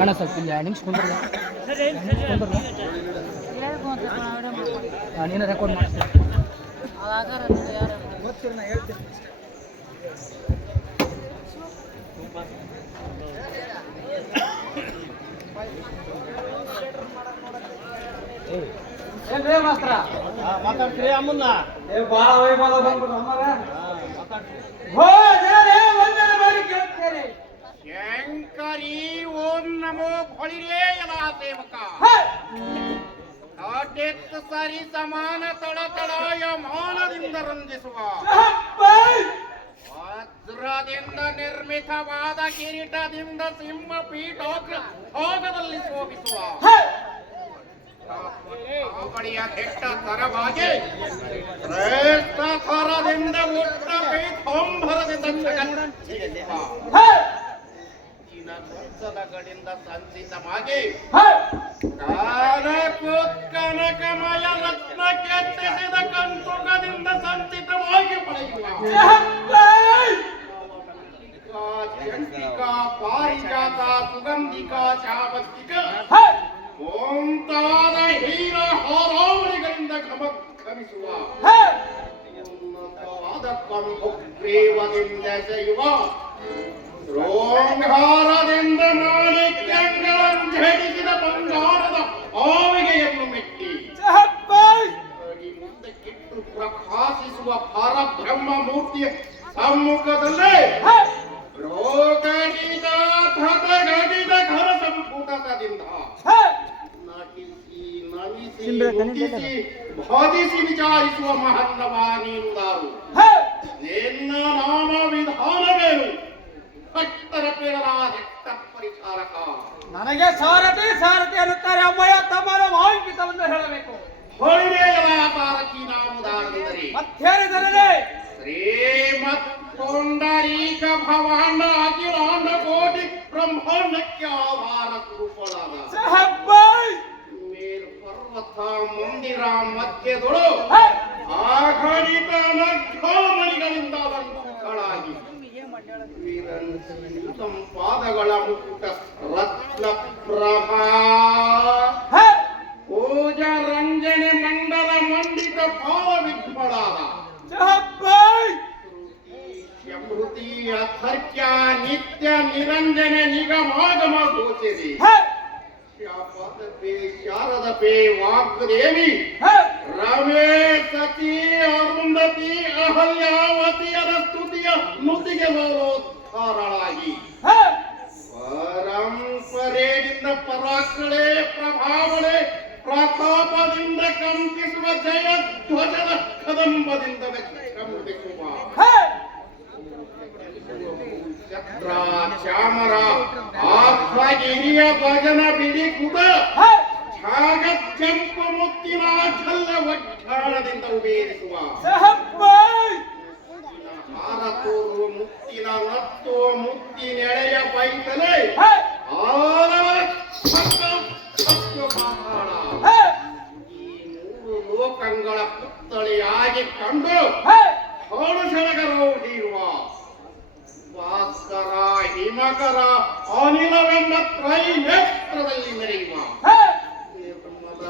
ಅಣ್ಣ ಸ್ವಲ್ಪ ಇಲ್ಲಿ 2 ನಿಮಿಷ ಕುಂದ್ರಲ್ಲ ನೀನು ರೆಕಾರ್ಡ್ ಮಾಡ್ತೀನಿ ಗೊತ್ತಿಲ್ಲ ನಾ ಹೇಳ್ತೀನಿ ಏನ್ರೇ ಮಾಸ್ತರ ಮಾತಾಡ್ತೀರಿ ಅಮ್ಮನ್ನ ಭಾಳ ವೈಭವ ಬಂದ್ಬಿಟ್ಟು ಅಮ್ಮಗ ಹೋ ಜನರೇ ವಂದನೆ ಮಾಡಿ ಕೇಳ್ತೇನೆ ಶಂಕರಿ ಓಂ ನಮೋ ಭಳಿರೇ ಎಲ್ಲ ಸೇವಕ ಆಟೆತ್ತು ಸರಿ ಸಮಾನ ತಳತಳಾಯ ಮಾನದಿಂದ ರಂಜಿಸುವ ವಜ್ರದಿಂದ ನಿರ್ಮಿತವಾದ ಕಿರೀಟದಿಂದ ಸಿಂಹ ಪೀಠೋಗದಲ್ಲಿ ಶೋಭಿಸುವ ಅವಳಿಯ ಕೆಟ್ಟ ತರವಾಗಿ ಶ್ರೇಷ್ಠ ಥರದಿಂದ ಮುಟ್ಟ ಪೀಠೋಂಬರದಿಂದ ಗಡಿಂದ ಸಂಚಿತವಾಗಿ ಕನಕಮಯ ರತ್ನ ಕೆತ್ತಿಸಿದ ಕಂಚುಕದಿಂದ ಸಂಚಿತವಾಗಿ ಚಂಡಿಕಾ ಪಾರಿಜಾತ ಸುಗಂಧಿಕಾ ಶಾವತ್ತಿಕ ಮುಂತಾದ ಹೀರ ಹಾರಾವಳಿಗಳಿಂದ ಘಮಿಸುವ ಉನ್ನತವಾದ ಕಂಭುಗ್ರೀವದಿಂದ ಎಸೆಯುವ ರೋಂಗಾರದಿಂದ ಮಾಣಿಕ್ಯಗಳನ್ನು ಝೇಡಿಸಿದ ಬಂಗಾರದ ಆವಿಗೆಯನ್ನು ಮೆಟ್ಟಿ ಮುಂದಕ್ಕಿಟ್ಟು ಪ್ರಕಾಶಿಸುವ ಪರಬ್ರಹ್ಮ ಮೂರ್ತಿಯ ಸಮ್ಮುಖದಲ್ಲೇ ರೋಗಡಿದ ಧತಗಡಿದ ಘರ ಸಂಪುಟದಿಂದ ನಟಿಸಿ ನಮಿಸಿ ನುಡಿಸಿ ಬಾಧಿಸಿ ವಿಚಾರಿಸುವ ಮಹನ್ನವ ನೀನುದಾರು ನಿನ್ನ ನಾಮ ವಿಧಾನವೇನು ಭಕ್ತರ ಪೀಡನ ಹೆಟ್ಟ ಪರಿಚಾರಕ ನನಗೆ ಸಾರಥಿ ಅನ್ನುತ್ತಾರೆ ಅಮ್ಮಯ್ಯ ತಮ್ಮನ ಮಾಂಕಿತವನ್ನು ಹೇಳಬೇಕು ಹೊಳಿರೆಯಲ ತಾರಕಿ ನಾಮುದಾರನೆಂದರೆ ಮತ್ತೇನಿದರೇ ಶ್ರೀಮತ್ ಪುಂಡರೀಕ ಭವಾಂಡ ಅಖಿಲಾಂಡ ಕೋಟಿ ಬ್ರಹ್ಮಾಂಡಕ್ಕೆ ಆಧಾರ ಸ್ವರೂಪಳಾದ ಮೇರು ಪರ್ವತ ಮಂದಿರ ಮಧ್ಯದೊಳು ಆಘಡಿತ ನಗ್ಮಣಿಗಳಿಂದ ಅಲಂಕೃತಳಾಗಿ ಪಾದಗಳ ಮುಕುಟ ರತ್ನ ಪ್ರಭಾ ಪೂಜಾ ರಂಜನೆ ಮಂಡಲ ಮಂಡಿತ ಭಾವ ವಿಘ್ಮಳಾದ ಶಮೃತಿ ಅಥರ್ಕ್ಯ ನಿತ್ಯ ನಿರಂಜನೆ ನಿಗಮಾಗಮ ಗೋಚರಿ ಶಾರದಪೇ ವಾಗ್ದೇವಿ ರಮೇ ಸತಿ ಅರುಂಧತಿ ಅಹಲ್ಯಾವತಿಯರ ಸ್ತುತಿಯ ನುತಿಗೆ ಲೋಲೋದ್ಧಾರಳಾಗಿ ಪರಂಪರೆಯಿಂದ ಪರಾಕ್ರಳೆ ಪ್ರಭಾವಳೆ ಪ್ರತಾಪದಿಂದ ಕಂಪಿಸುವ ಜಯಧ್ವಜದ ಕದಂಬದಿಂದ ಕಂಪಿಸುವ ಛತ್ರ ಚಾಮರ ಆತ್ಮಗಿರಿಯ ಭಜನ ಬಿಡಿಕುದ ಛಾಗತ್ಯಂಪ ಮುತ್ತಿನ ಛಲ್ಲ ಒಟ್ಟಾಣದಿಂದ ಉಬೇರಿಸುವ ಹಾರ ತೋರುವ ಮುತ್ತಿನ ನತ್ತುವ ಮುತ್ತಿನೆಳೆಯ ಪೈತಲೆ ಈ 3 ಲೋಕಗಳ ಪುತ್ತಳಿಯಾಗಿ ಕಂಡು ಹಾಡು ಸೆಳಗರೌಡಿರುವ ಭಾಸ್ಕರ ಹಿಮಕರ ಅನಿಲವೆಂಬ ತ್ರೈನೇತ್ರದಲ್ಲಿ ಮೆರೆಯುವ ನಿರ್ಮಲ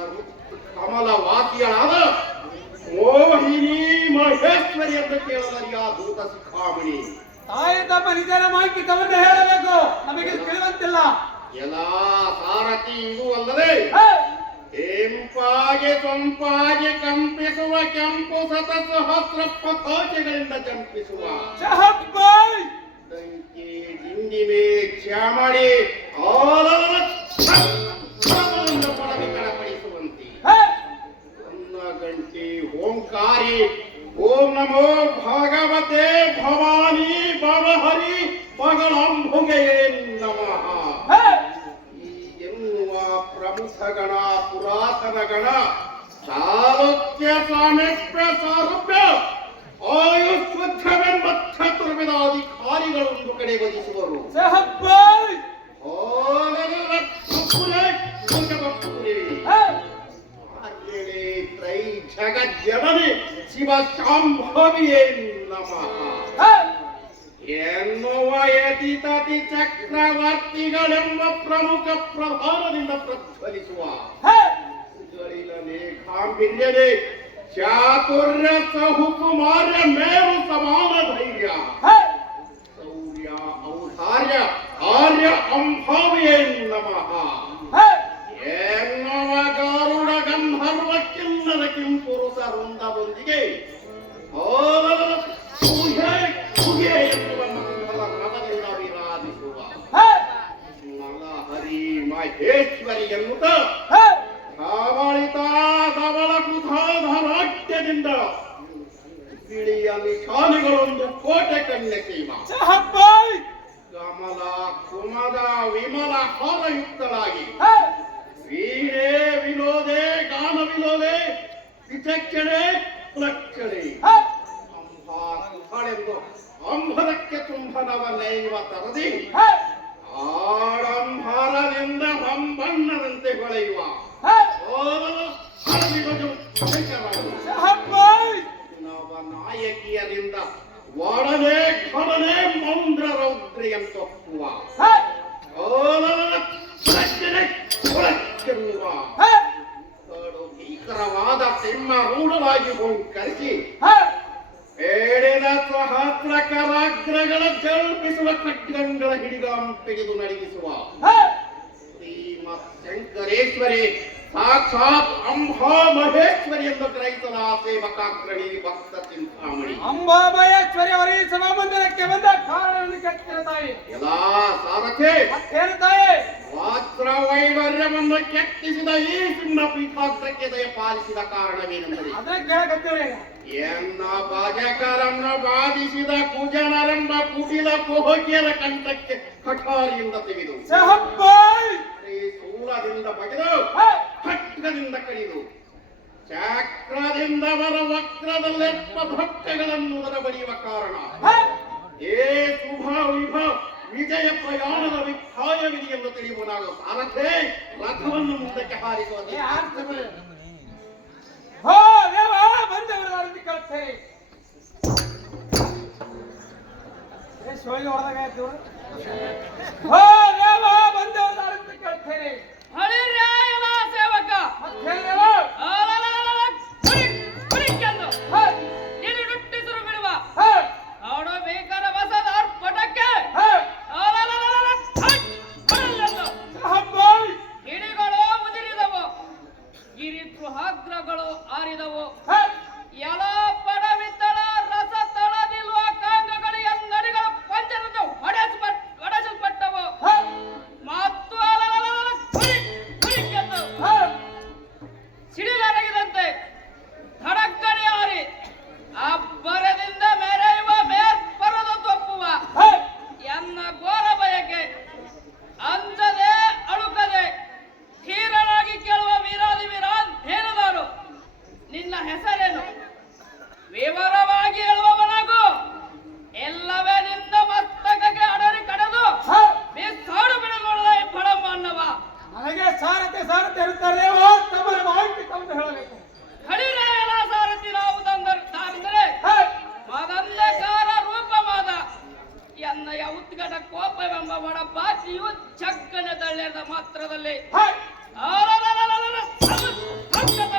ಕಮಲವಾಸಿಯಳಾದ ಮೋಹಿನಿ ಮಹೇಶ್ವರಿ ಎಂದು ಕೇಳಲರಿಯ ದೂತ ಶಿಖಾಮಣಿ ತಾಯಿ ತಮ್ಮ ನಿಜನ ಮಾಂಕಿತವನ್ನು ಹೇಳಬೇಕು ನಮಗೆ ತಿಳಿಯುವಂತಿಲ್ಲ ಎಲ್ಲಾ ಸಾರಥಿ ಇದು ಅಲ್ಲದೆ ಕೆಂಪಾಗೆ ಸೊಂಪಾಗೆ ಕಂಪಿಸುವ ಕೆಂಪು ಸತ ಸಹಸ್ರ ಪತಾಕೆಗಳಿಂದ ಕಂಪಿಸುವ ದಂಕೆ ದಿಂಡಿಮೆ ಕ್ಷಾಮಣಿ ಪಡವಿ ಕಳಪಡಿಸುವಂತೆ ನನ್ನ ಗಂಟೆ ಓಂಕಾರಿ ಓಂ ನಮೋ ಭಾಗವತೆ ಭವಾನಿ ಭವಹರಿ ಪಗಳಂಭುಗೆ ನಮಃ ಎನ್ನುವ ಪ್ರಮುಖ ಗಣ ಪುರಾತನ ಗಣ ಚಾಲುಕ್ಯ ಸಾಮಿಪ್ಯ ಸಾರೂಪ್ಯ ಆಯುಷ್ವತ್ಥವೆಂಬ ಅಧಿಕಾರಿಗಳು ಒಂದು ಕಡೆ ವಧಿಸುವರು ಜಗಜ್ಜನನಿ ಶಿವ ಶಾಂಭವಿಯೇ ನಮಃ ಎನ್ನುವ ಯತಿತತಿ ಚಕ್ರವರ್ತಿಗಳೆಂಬ ಪ್ರಮುಖ ಪ್ರಧಾನದಿಂದ ಪ್ರಜ್ವಲಿಸುವ ಗಳಿಲನೆ ಗಾಂಭೀರ್ಯನೆ ಚಾತುರ್ಯ ಸಹುಕುಮಾರ್ಯ ಮೇರು ಸಮಾನ ಧೈರ್ಯ ಶೌರ್ಯ ಔದಾರ್ಯ ಆರ್ಯ ಅಂಭಾವಿಯೇ ನಮಃ ಎನ್ನುವ ಗಾರುಡ ಗಂಧರ್ವ ಕಿನ್ನರ ಕಿಂಪುರುಷ ವೃಂದದೊಂದಿಗೆ ಎನ್ನುವ ಮಂಗಲ ರವದಿಂದ ವಿರಾಜಿಸುವ ನಲಹರಿ ಮಹೇಶ್ವರಿ ಎನ್ನುತ್ತ ಧವಳ ಕೃತಾಧರಾಜ್ಯದಿಂದ ಬಿಳಿಯ ನಿಶಾನಿಗಳೊಂದು ಕೋಟೆ ಕನ್ಯೆ ಸೀಮ ಕಮಲ ಕುಮದ ವಿಮಲ ಹಾರಯುಕ್ತಳಾಗಿ ವೀಣೆ ವಿನೋದೆ ಗಾನ ವಿನೋದೆ ವಿಚಕ್ಷಣೆ ಲಕ್ಷಣೆ ಅಂಬಾಳೆಂದು ಅಂಬರಕ್ಕೆ ತುಂಬನವ ನೈವ ತರದಿ ಆಡಂಬರದಿಂದ ಹಂಬಣ್ಣದಂತೆ ಹೊಳೆಯುವ ನವ ನಾಯಕಿಯರಿಂದ ಒಡನೆ ಘಡನೆ ಮೌಂದ್ರ ರೌದ್ರಿಯಂತೊಪ್ಪುವ ಭೀಕರವಾದ ಸಿಂಹ ರೂಢವಾಗಿ ಹೋಂಕರಿಸಿ ಏಳಿನ ಸಹಸ್ರಕರಾಗ್ರಗಳ ಜಲ್ಪಿಸುವ ಖಡ್ಗಂಗಳ ಹಿಡಿದಂಪಿಡಿದು ನಡೆಸುವ ಶ್ರೀಮತ್ ಶಂಕರೇಶ್ವರಿ ಸಾಕ್ಷಾತ್ ಅಂಬಾ ಮಹೇಶ್ವರಿ ಎಂದು ಗ್ರಹಿಸಲ ಸೇವಕಾಗ್ರಣಿ ಭಕ್ತ ಚಿಂತಾಮಣಿ ಅಂಬಾ ಮಹೇಶ್ವರಿ ಅವರ ಈ ಸಭಾಮಂದಿರಕ್ಕೆ ಬಂದ ಕಾರಣವನ್ನು ಕೆತ್ತಿನ ತಾಯಿ ಎಲ್ಲಾ ಸಾರಥಿ ತಾಯಿ ಮಾತ್ರ ವೈವರ್ಯವನ್ನು ಕೆತ್ತಿಸಿದ ಈ ಸಿಂಹ ಪೀಠಾಗ್ರಕ್ಕೆ ದಯ ಪಾಲಿಸಿದ ಕಾರಣವೇನೆಂದರೆ ಅದಕ್ಕೆ ಎನ್ನ ಭಜಕರನ್ನು ಬಾಧಿಸಿದ ಕುಜನರೆಂಬ ಕುಟಿಲ ಕುಹೋಗ್ಯರ ಕಂಠಕ್ಕೆ ಕಠಾರಿಯಿಂದ ತೆಗೆದು ಶೂಲದಿಂದ ಬಗೆದು ಖಡ್ಗದಿಂದ ಕಡಿದು ಚಕ್ರದಿಂದ ಅವರ ವಕ್ರದಲ್ಲೆಪ್ಪ ಭಕ್ತಗಳನ್ನು ಉದರ ಬಡಿಯುವ ಕಾರಣ ಏ ಶುಭ ವಿಜಯ ಪ್ರಯಾಣದ ವಿಧಾಯವಿದೆ ಎಂದು ತಿಳಿಯುವ ನಾವು ಸಾರಥೆ ರಥವನ್ನು ಮುಂದಕ್ಕೆ ಹಾರಿಸುವ ಬಂದವರು ಕೇಳ್ತೇನೆ ಬಂದವರು ಕೇಳ್ತೇನೆ ಸೇವಕ ನುಟ್ಟಿಸರು ಬಿಡುವ ಅವನು ಬೇಕರ ಬಸದ ಅರ್ಪಟಕ್ಕೆ ಗಿಡಿಗಳು ಮುದಿರಿದವು ಗಿರಿತೃಹಾಗ್ರಗಳು ಆರಿದವು ಎಲ ಪಡವಿದ್ದಳ ರಸ ತಳದಿ ಲೋಕಾಂಗಗಳು ಎಂದಡಿಗಳು ಪಂಚರದ್ದು ಹೊಡೆಸಲ್ಪಟ್ಟವು ಮತ್ತು ಸಿಡಿಲರಗಿದಂತೆ ಧಡಕ್ಕಡಿ ಆರಿ ಅಬ್ಬರದಿಂದ ಮೆರೆಯುವ ಮೇರ್ಪರದ ತೊಪ್ಪುವ ಎನ್ನ ಘೋರ ಬಯಕೆ ಅಂಜದೆ ಅಳುಕದೆ ಧೀರನಾಗಿ ಕೇಳುವ ವೀರಾದಿ ವೀರಾನ್ ಹೇಳುವರು ನಿನ್ನ ಹೆಸರೇನು ವಿವರವಾಗಿ ಹೇಳುವವನಾಗು ಎಲ್ಲವೇ ನಿನ್ನ ಮಸ್ತಕಕ್ಕೆ ಅಡರಿ ಕಡೆದು ಬಿಸಾಡು ಬಿಡು ನೋಡದ ಬಡಮ್ಮ ಅನ್ನವ ನನಗೆ ಸಾರಥಿ ಇರುತ್ತಾರೆ ತಮ್ಮರ ಮಾಹಿತಿ ತಮ್ಮದು ಹೇಳಬೇಕು ಹಳಿರಾಯನ ಸಾರಥಿ ನಾವು ತಂದರೆ ಮದಂಧಕಾರ ರೂಪ ಮಾದ ಎನ್ನಯ ಉದ್ಗಟ ಕೋಪವೆಂಬ ಒಡ ಬಾಚಿಯು ಚಕ್ಕನೆ ತಳ್ಳಿದ ಮಾತ್ರದಲ್ಲಿ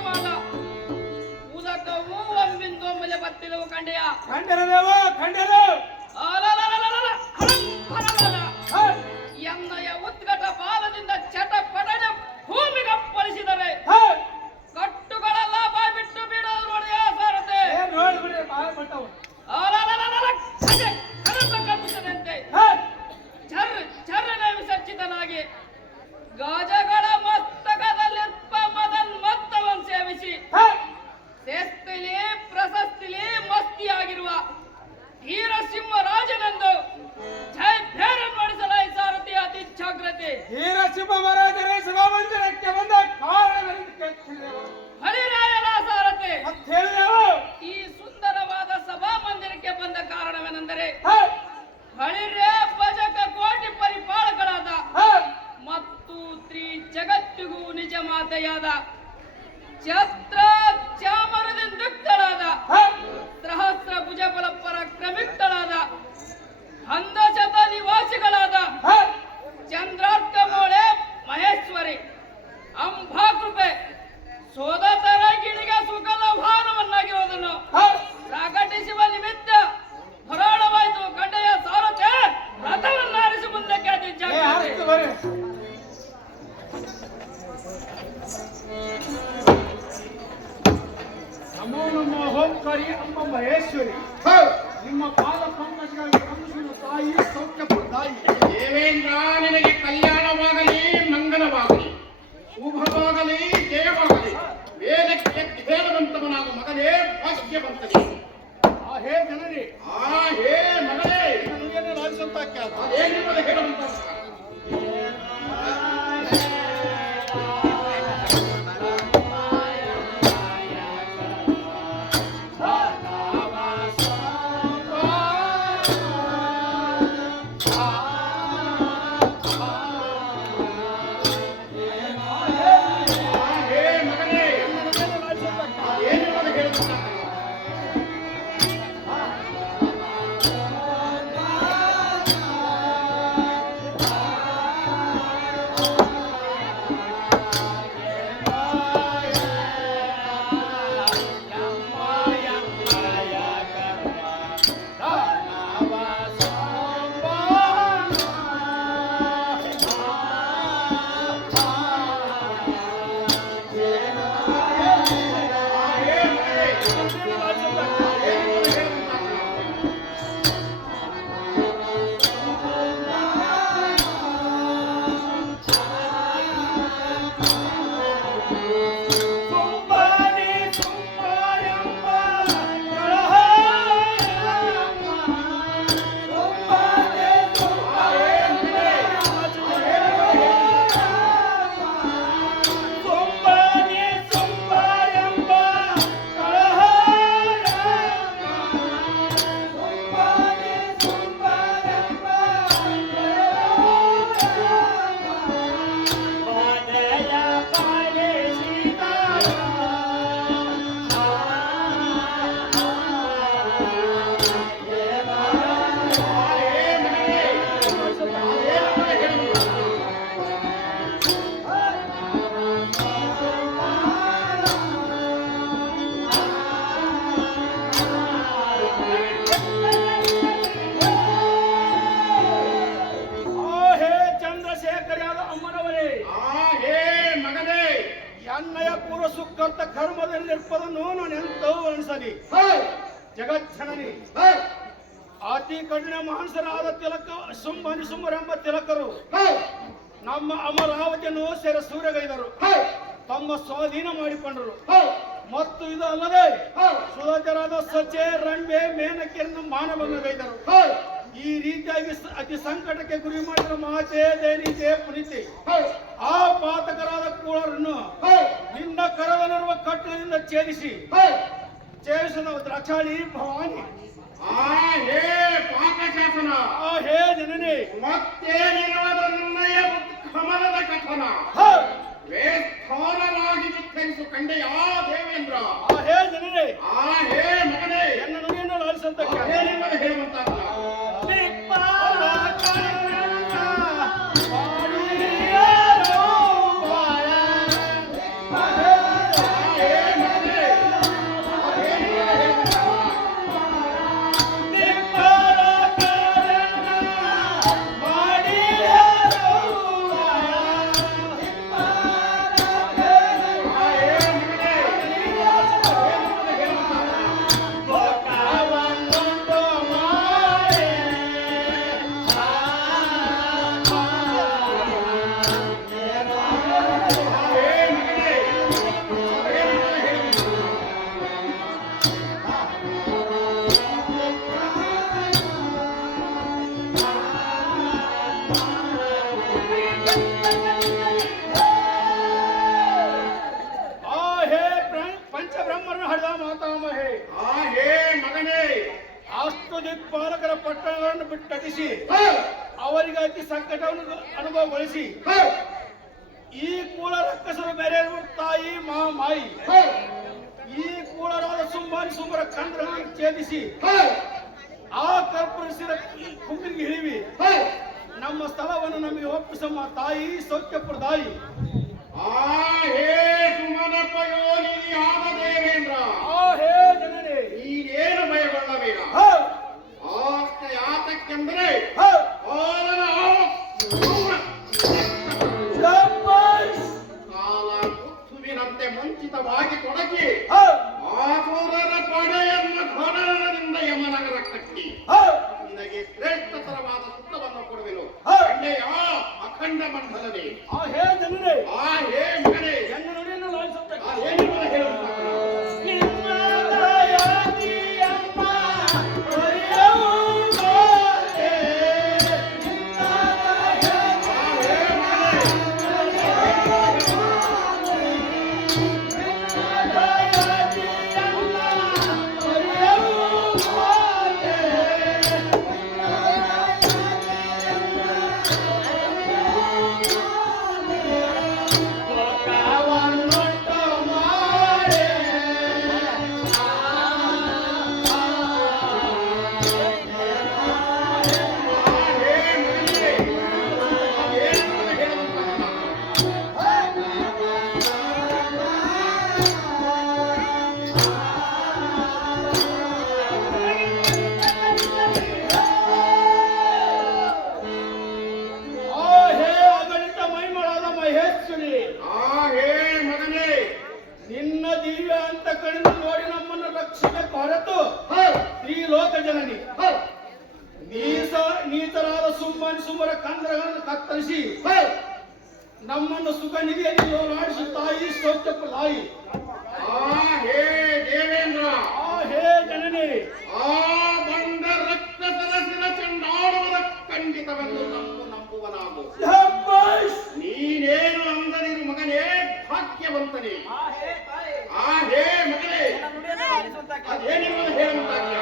ಮಾದ ಉದಕವು ಒಮ್ಮಿಂದೊಮ್ಮೆಲೆ ಬತ್ತಿದವು ಕಂಡೆಯ ಕಂಡರದೇವ ಕಂಡರು ಎನ್ನಯ ಉದ್ಗಟ ಬಾಲದಿಂದ ಚಟಪಟನೆ ಭೂಮಿಗಪ್ಪಳಿಸಿದರೆ ಕಟ್ಟುಗಳೆಲ್ಲ ಬಾಯ್ ಬಿಟ್ಟು ಬಿಡೋದು ನೋಡಿ ಸಾರಥೆ ಕಪ್ಪಿಸದಂತೆ ಚರ್ರನೆ ವಿಸರ್ಜಿತನಾಗಿ ಗಜಗಳ ಮಸ್ತಕದಲ್ಲಿರ್ಪ ಮದನ್ ಮತ್ತವನ್ನು ಸೇವಿಸಿ ಸೇಸ್ತಿಲಿ ಪ್ರಶಸ್ತಿಲಿ ಮಸ್ತಿಯಾಗಿರುವ ಧೀರ ಸಿಂಹ ರಾಜನೆಂದು ಜೈ ಭೇರ ಮಾಡಿಸಲಾಯಿ ಸಾರಥಿ ಅತಿ ಜಾಗ್ರತೆ ಧೀರ ಸಿಂಹ ಮಹಾರಾಜರೇ ಸಭಾಮಂದಿರಕ್ಕೆ ಬಂದ ಹರಿರಾಯನ ಸಾರಥಿ ಈ ಸುಂದರವಾದ ಸಭಾಮಂದಿರಕ್ಕೆ ಬಂದ ಕಾರಣವೇನೆಂದರೆ ಹಳಿರೇ ಭಜಕ ಕೋಟಿ ಪರಿಪಾಲಕರಾದ ಮತ್ತು ಜಗತ್ತಿಗೂ ನಿಜ ಮಾತೆಯಾದ ಛತ್ರ ಚಾಮರದಿಂದುಕ್ತಳಾದ ಸಹಸ್ರ ಭುಜಬಲ ಪರಾಕ್ರಮಿಕ್ತಳಾದ ಹಂದಶತ ನಿವಾಸಿಗಳಾದ ಚಂದ್ರಾರ್ಕ ಮೋಳೆ ಮಹೇಶ್ವರಿ ಅಂಬಾಕೃಪೆ ಸೋದತರ ಗಿಣಿಗೆ ಸುಖದ ಭಾರವನ್ನಾಗಿರುವುದನ್ನು ಪ್ರಕಟಿಸುವ ನಿಮಿತ್ತ ಹೊರಾಡವಾಯಿತು. ಗಡ್ಡೆಯ ಸಾರಥೆ ರಥವನ್ನಾರಿಸಿ ಮುಂದಕ್ಕೆ ನಮೋ ನಮೋ ಹೋಂಕಾರಿ ಅಂಬ ಮಹೇಶ್ವರಿ, ನಿಮ್ಮ ಪಾದ ಪಂಕಜಗಳಿಗೆ ವಂದಿಸುವ ತಾಯಿ, ಸೌಖ್ಯಪುರ ತಾಯಿ. ದೇವೇಂದ್ರ, ನಿನಗೆ ಕಲ್ಯಾಣವಾಗಲಿ, ಮಂಗಲವಾಗಲಿ, ಶುಭವಾಗಲಿ, ಜಯವಾಗಲಿ. ವೇದಕ್ಕೆ ಭೇದವಂತವನಾಗ ಮಗನೇ, ಭಾಗ್ಯವಂತನೇ. ಆ ಹೇ ಜನರೇ, ಆ ಹೇ ಮಗನೇ, ನನಗೇನೆ ರಾಜಿಸಂತ ಖ್ಯಾತ. ಅದೇನಿರುವುದು ಹೇಳುವಂತ ಸುಖರ್ಥ ಕರ್ಮದಲ್ಲಿರ್ಪದನ್ನು ನಾನು ಎಂತವೂ ಅನಿಸಲಿ. ಜಗಜ್ಜನನಿ, ಅತಿ ಕಠಿಣ ಮಹಾನ್ಸರಾದ ತಿಲಕ ಶುಂಭನಿಶುಂಭರೆಂಬ ತಿಲಕರು ನಮ್ಮ ಅಮರಾವತಿಯನ್ನು ಸೂರೆಗೈದರು, ತಮ್ಮ ಸ್ವಾಧೀನ ಮಾಡಿಕೊಂಡರು. ಮತ್ತು ಇದು ಅಲ್ಲದೆ ಸುಧಾಚರಾದ ಸಚೆ, ರಂಬೆ, ಮೇನಕೆಯನ್ನು ಮಾನಭಂಗಗೈದರು. ಈ ರೀತಿಯಾಗಿ ಅತಿ ಸಂಕಟಕ್ಕೆ ಗುರಿ ಮಾಡಿದ ಮಾತೆ, ದೇನಿತೆ, ಪುನಿತೆ ಆ ಪಾತಕರಾದ ಕೂಳರನ್ನು ನಿನ್ನ ಕರದಲ್ಲಿರುವ ಕಟ್ಟದಿಂದ ಛೇದಿಸಿದ ದ್ರಾಕ್ಷಾಳಿ ಭವಾನಿ. ಹೇ ಪಾಕಶಾಸನ, ಹೇ ಜನನಿ, ಮತ್ತೇನಿರುವುದು ನಿರ್ಣಯ ಕಮಲದ ಕಥನ. ವೇಸ್ಥಾನವಾಗಿ ಚಿತ್ತರಿಸು ಕಂಡೆಯ ದೇವೇಂದ್ರ. ಹೇ ಜನನಿ, ಹೇ ಮಗನೇ, ಎನ್ನ ನುಡಿಯನ್ನು ಲಾಲಿಸಂತ ಹೇಳುವಂತ ದಿಕ್ಪಾಲಕರ ಪಟ್ಟಣಗಳನ್ನು ಬಿಟ್ಟಟಿಸಿ ಅವರಿಗೆ ಅತಿ ಸಂಕಟವನ್ನು ಅನುಭವಗೊಳಿಸಿ ಈ ಕೂಳ ರಕ್ಕಸರು ಬೇರೆ ತಾಯಿ ಮಾಯಿ ಈ ಕೂಳರಾದ ಸುಂಬಾರಿ ಸುಂಬರ ಕಂದ್ರಗಳನ್ನು ಛೇದಿಸಿ ಆ ಕರ್ಪೂರಿಸಿದ ಕುಂಬಿಗೆ ಹಿಡಿವಿ ನಮ್ಮ ಸ್ಥಳವನ್ನು ನಮಗೆ ಒಪ್ಪಿಸಮ್ಮ ತಾಯಿ ಸೌಖ್ಯಪುರ ತಾಯಿ. ಹೇ ಸುಮನಪ್ಪ ಯೋನಿಯಾದ ದೇವೇಂದ್ರ, ಹೇ ಜನನೇ, ನೀನೇನು ಭಯಗೊಳ್ಳಬೇಡ. ಆಸ್ತ ಯಾತಕ್ಕೆಂದರೆ ಕಾಲ ಕುತ್ತುವಿನಂತೆ ಮುಂಚಿತವಾಗಿ ತೊಡಗಿ ಆಸುರರ ಪಡೆಯನ್ನು ಘನದಿಂದ ಯಮನಗರ ಕಟ್ಟಿ ನಿನಗೆ ಶ್ರೇಷ್ಠತರವಾದ ಸುಖವನ್ನು ಕೊಡುವೆನು. ಅಖಂಡ ಮಂಡಲನೆ. ಹೇ ಜನನೇ, ಹೇ ಮಗನೇ, ಎನ್ನ ನುಡಿಯನ್ನು ಲಾಲಿಸುತ್ತ ಏನೆಂಬುದು ಹೇಳುತ್ತಾ ನೀತರಾದ ಸುಮ್ಮರ ಕಂದರಗಳನ್ನು ಕತ್ತರಿಸಿ ನಮ್ಮನ್ನು ಸುಖ ನಿಧಿಯಲ್ಲಿ ಓಲಾಡಿಸಿ ತಾಯಿ ಸೌಖ್ಯಪುರ ತಾಯಿ. ಹೇ ದೇವೇಂದ್ರ, ಹೇ ಜನನೇ, ಬಂದ ರಕ್ತ ಸರಸಿನ ಚಂಡಾಡುವುದ ಖಂಡಿತವೆಂದು ನಂಬುವನಾಗು. ನೀನೇನು ಅಂದರಿರು ಮಗನೇ, ಭಾಗ್ಯವಂತನೇ. ಹೇ ಮಗನೇ, ಅದೇನೆಂಬುದು ಹೇಳುವಂತಾಗ್ಯ.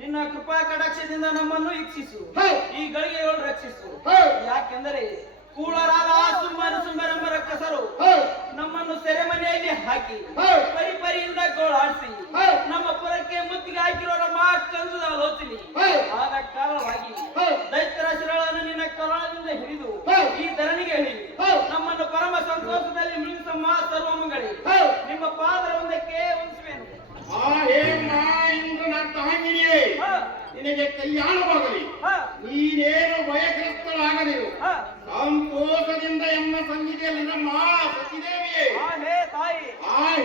ನಿನ್ನ ಕೃಪಾ ಕಟಾಕ್ಷದಿಂದ ನಮ್ಮನ್ನು ಇಚ್ಛಿಸು, ಈ ಗಳಿಗೆಯನ್ನು ರಕ್ಷಿಸು. ಯಾಕೆಂದರೆ ಕೂಳರಾದ ಸುಮ್ಮರೆಂಬ ರಕ್ಕಸರು ನಮ್ಮನ್ನು ಸೆರೆಮನೆಯಲ್ಲಿ ಹಾಕಿ ಪರಿಪರಿಯಿಂದ ಗೋಳಾಡಿಸಿ ನಮ್ಮ ಪುರಕ್ಕೆ ಮುತ್ತಿಗೆ ಹಾಕಿರೋರ ಮಾ ಕಂಜುದ ಆಲೋಚನೆ ಆದ ಕಾರಣವಾಗಿ ದೈತ್ಯರ ಶಿರಗಳನ್ನು ನಿನ್ನ ಕರುಣದಿಂದ ಹಿಡಿದು ಈ ಧರಣಿಗೆ ಹಿಡಿದು ನಮ್ಮನ್ನು ಪರಮ ಸಂತೋಷದಲ್ಲಿ ಮುಳುಗಿಸಮ್ಮ ಸರ್ವಮಂಗಳಿ. ನಿಮ್ಮ ಪಾದರ ಒಂದಕ್ಕೆ ಹೊಂದಿಸುವೆನು. ನಿನಗೆ ಕಲ್ಯಾಣವಾಗಲಿ. ನೀನೇನು ಭಯಗ್ರಸ್ತರಾಗಲಿರು. ಸಂತೋಷದಿಂದ ಎನ್ನ ಸನ್ನಿಧಿಯಲ್ಲಿ ನಮ್ಮ ಸತಿದೇವಿಯೇ.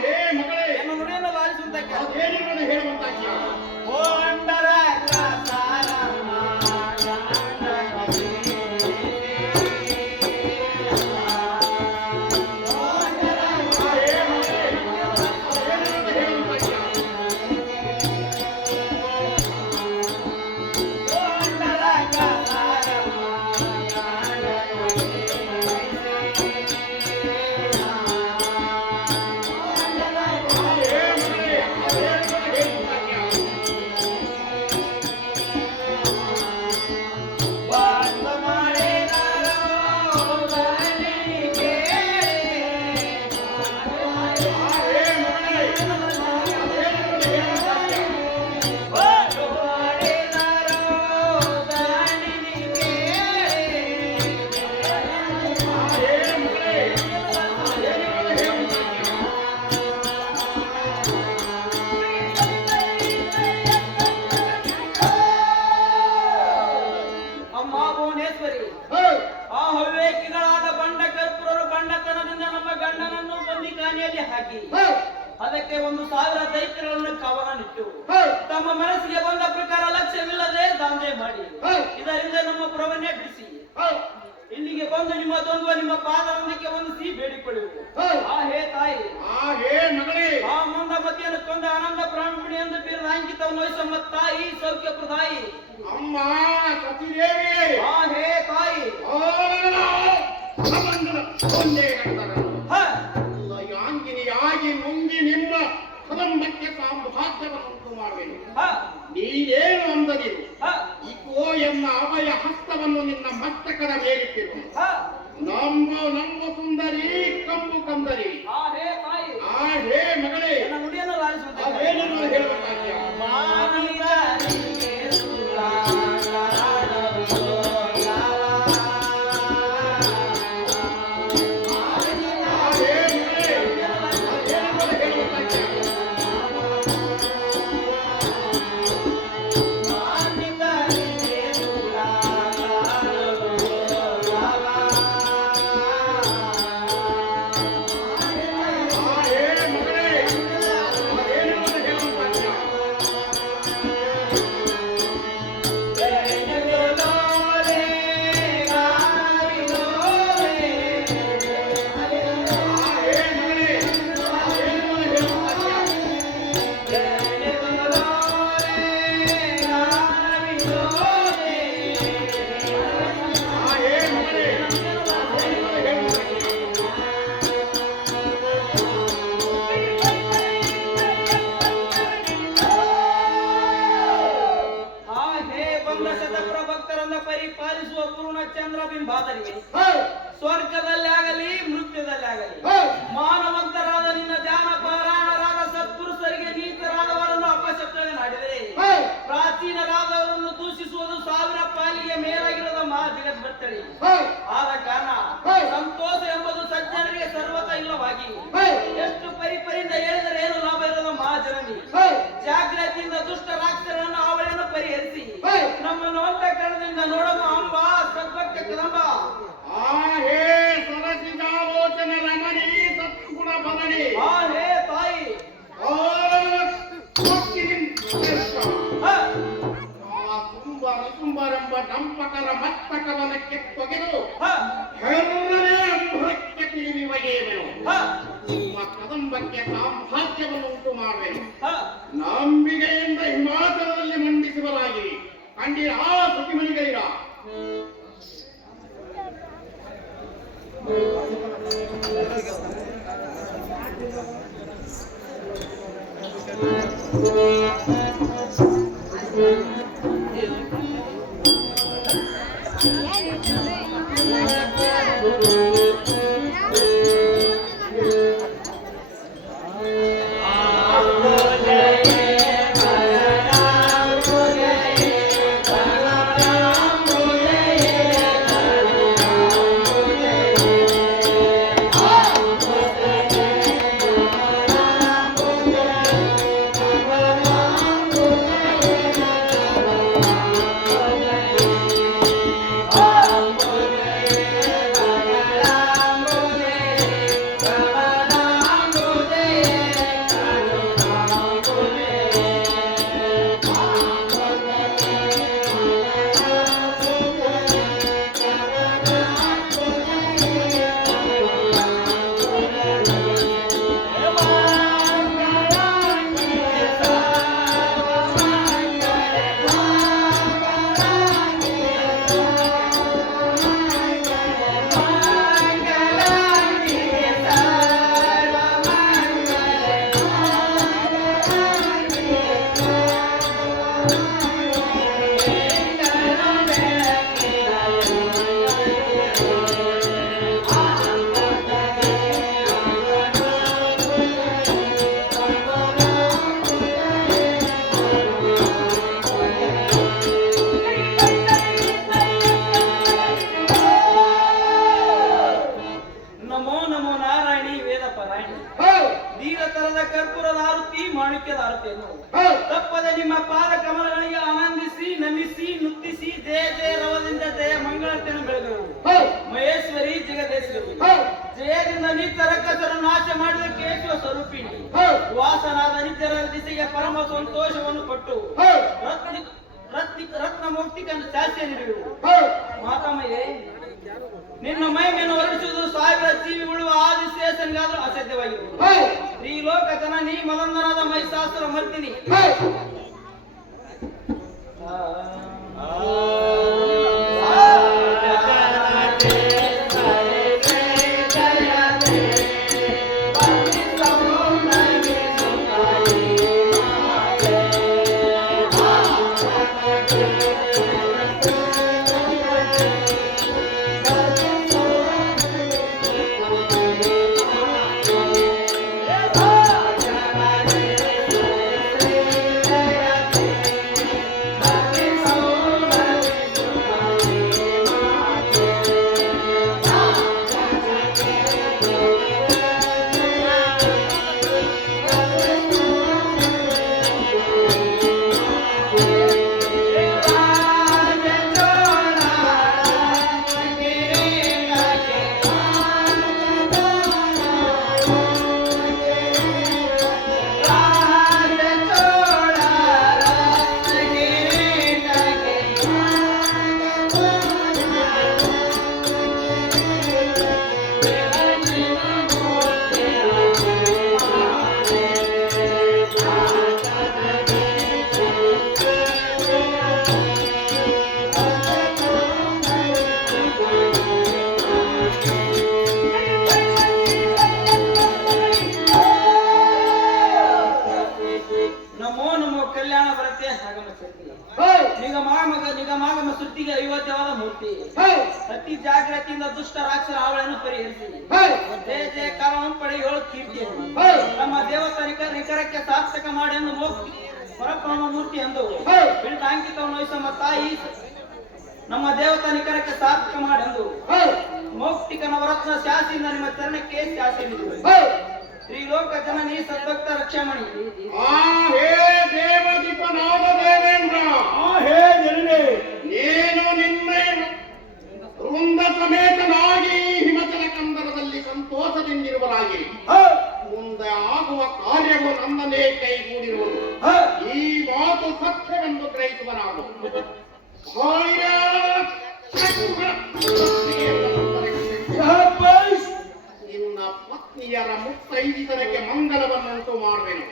ಹೇ ಮಗಳೇ, ಎನ್ನ ನುಡಿಯನ್ನು ಲಾಲಿಸುವುದಕ್ಕೆ ಅದೇನೆಂಬುದು ಹೇಳುವಂತಾಗ್ಯ. ಅದಕ್ಕೆ 1000 ದೈತ್ಯಗಳನ್ನು ಕಾವಲಾನಿಟ್ಟು ತಮ್ಮ ಮನಸ್ಸಿಗೆ ಬಂದ ಪ್ರಕಾರ ಲಕ್ಷ್ಯವಿಲ್ಲದೆ ದಾಂಧೆ ಮಾಡಿ ಇದರಿಂದ ನಮ್ಮ ಪುರವನ್ನೇ ಬಿಡಿಸಿ ಇಲ್ಲಿಗೆ ಬಂದು ನಿಮ್ಮ ದ್ವಂದ್ವ ನಿಮ್ಮ ಪಾದರೊಂದಿಗೆ ವಂದಿಸಿ ಬೇಡಿಕೊಳ್ಳುವುದು. ಆ ಹೇ ತಾಯಿ, ಆ ಹೇ ಮಗಳೇ, ಆ ಮಂದ ಮತಿಯನ್ನು ಕೊಂದ ಆನಂದ ಪ್ರಾಣಪಣಿ ಎಂದು ಬೀರದ ಅಂಕಿತವನ್ನು ವಹಿಸಮ್ಮ ತಾಯಿ ಸೌಖ್ಯ ಪ್ರದಾಯಿ ಅಮ್ಮ ಸತಿದೇವಿ. ಆ ಹೇ ತಾಯಿ, ಯಾಂಗಿನಿಯಾಗಿ ನುಂಗಿ ನಿಮ್ಮ ಕದಂಬಕ್ಕೆ ಸಾಮ್ರಾಜ್ಯವನ್ನುಂಟು ಮಾಡುವೆನು. ನೀನೇನು ಅಂದದಿರು, ಇಕೋ ಎನ್ನ ಅಭಯ ಹಸ್ತವನ್ನು ನಿನ್ನ ಮಸ್ತಕದ ಮೇಲಿಟ್ಟಿರು. ನಮ್ಮ ಸುಂದರಿ ಕಂಬು ಕಂದರಿ. ಆ ಹೇ ತಾಯಿ, ಆ ಹೇ ಮಗಳೇ, ನುಡಿಯನ್ನು ಅದೇನು ಹೇಳಬೇಕಾಗ್ಯ. ಪರಿಪಾಲಿಸುವ ಪೂರ್ಣ ಚಂದ್ರ ಬಿಂಬಾದರಿಗೆ ಸ್ವರ್ಗದಲ್ಲಿ ಆಗಲಿ ಮೃತ್ಯದಲ್ಲಿ ಆಗಲಿ ಮಾನವಂತರಾದ ನಿನ್ನ ಧ್ಯಾನ ಪಾರಾಯಣರಾದ ಸತ್ಪುರುಷರಿಗೆ ನೀತರಾದವರನ್ನು ಅಪಶಬ್ದವೇ ನಾಡಿದರೆ ಪ್ರಾಚೀನರಾದವರನ್ನು ದೂಷಿಸುವುದು 1000 ಪಾಲಿಗೆ ಮೇಲಾಗಿರದ ಮಹಾ ಜಗದ್ಭರ್ತಳಿ. ಆದ ಕಾರಣ ಸಂತೋಷ ಎಂಬುದು ಸಜ್ಜನರಿಗೆ ಸರ್ವತ ಇಲ್ಲವಾಗಿ ಎಷ್ಟು ಪರಿಪರಿಂದ ಹೇಳಿದರೆ ಏನು ಲಾಭ ಇರದ ಮಹಾಜನನಿ ಜಾಗ್ರತೆಯಿಂದ ದುಷ್ಟ ರಾಕ್ಷಸರನ್ನು ಅವಳನ್ನು ಪರಿಹರಿಸಿ ನಮ್ಮನ್ನು ಅಂತಃಕರಣದಿಂದ ನೋಡುವ ಅಂಬ ಸದ್ಭಕ್ತ ಕದಂಬ. ಆ ಹೇ ಸರಸಿದಾಲೋಚನ ರಮಣಿ ಸತ್ಗುಣ ಬದಲಿ. ಆ ಹೇ ತಾಯಿ, ಸುಂಬರೆಂಬ ದಂಪಕರ ಮಸ್ತಕವನಕ್ಕೆ ತೊಗೆದು ಹೆರನೇ ಅಂಬರಕ್ಕೆ ತಿರುವಿ ಒಗೆಯುವೆನು. ನಿಮ್ಮ ಕದಂಬಕ್ಕೆ ಸಾಮ್ರಾಜ್ಯವನ್ನು ಉಂಟು ಮಾಡುವೆನು. ನಂಬಿಕೆಯಿಂದ ಹಿಮಾಚಲದಲ್ಲಿ ಮಂಡಿಸುವರಾಗಿರಿ. ಕಂಡಿರ ಆ ಸತಿಮಣಿಗಳಿರ. ತಪ್ಪದೆ ನಿಮ್ಮ ಪಾದ ಕಮಲಗಳಿಗೆ ಆನಂದಿಸಿ ನಮಿಸಿ ನುತ್ತಿಸಿ ಜಯ ಜಯ ರವದಿಂದ ಜಯ ಮಂಗಳತೆಯನ್ನು ಬೆಳೆದವರು ಮಹೇಶ್ವರಿ ಜಗದೇಶ್ವರಿ ಜಯದಿಂದ ನಿತ್ಯ ರಕ್ಕಸರ ನಾಶ ಮಾಡಿದ ಕೇಶವ ಸ್ವರೂಪಿಣಿ ವಾಸನಾದ ನಿತ್ಯರ ದಿಸೆಗೆ ಪರಮ ಸಂತೋಷವನ್ನು ಕೊಟ್ಟು ರತ್ನ ಮೌಕ್ತಿಕನ್ನು ಶಾಸ್ತ್ರ ನೀಡುವು ಮಾತಾಮಯ್ಯೇ ನಿನ್ನ ಮಹಿಮೆಯನ್ನು ಹೊರಡಿಸುವುದು ಸಾವಿರ ಜೀವಿ ಉಳುವ ಆದಿಶೇಷನಿಗಾದ್ರೂ ಅಸಾಧ್ಯವಾಗಿರುವುದು ಈ ಲೋಕ ಜನನಿ ಮದಂದನಾದ ಮಹಿಷಾಸುರ ಮರ್ದಿನಿ ನಿಗಮಾಗಮ ಸೃಷ್ಟಿಗೆ ಅವಿವಾದ್ಯವಾದ ಮೂರ್ತಿ ಅತಿ ಜಾಗ್ರತೆಯಿಂದ ದುಷ್ಟ ರಾಕ್ಷಸ ಹಾವಳಿಯನ್ನು ಪರಿಹರಿಸಿ ಜಯ ಜಯಕಾರವನ್ನು ಪಡೆಯುವ ಕೀರ್ತಿ ನಮ್ಮ ದೇವತಾ ನಿಖರಕ್ಕೆ ಸಾರ್ಥಕ ಮಾಡಿ ಎಂದು ಪರಬ್ರಹ್ಮ ಮೂರ್ತಿ ಎಂದು ಬಿಳಿದ ಅಂಕಿತವನ್ನು ವಹಿಸುವ ತಾಯಿ ನಮ್ಮ ದೇವತಾ ನಿಖರಕ್ಕೆ ಸಾರ್ಥಕ ಮಾಡೆಂದು ಮೌಕ್ತಿಕ ನವರತ್ನ ಶಾಸಿಯಿಂದ ನಿಮ್ಮ ಚರಣಕ್ಕೆ ಶಾಸಿ ಶ್ರೀಲೋಕ ಜನನಿ ಸದ್ಭಕ್ತ ರಕ್ಷಾಮಣಿ ದೇವದೀಪನಾದ ದೇವೇಂದ್ರ ನೀನು ನಿನ್ನೆ ವೃಂದ ಸಮೇತನಾಗಿ ಹಿಮಚಲ ಕಂದರದಲ್ಲಿ ಸಂತೋಷದಿಂದಿರುವರಾಗಿ ಮುಂದೆ ಆಗುವ ಕಾರ್ಯವು ನನ್ನನ್ನೇ ಕೈಗೂಡಿರುವುದು ಈ ಮಾತು ಸತ್ಯವೆಂದು ಗ್ರಹಿಸುವರಾಗು ನಿನ್ನ ಪತ್ನಿಯರ ಮುತ್ತೈದಿತನಕ್ಕೆ ಮಂಗಲವನ್ನುಂಟು ಮಾಡುವೆನು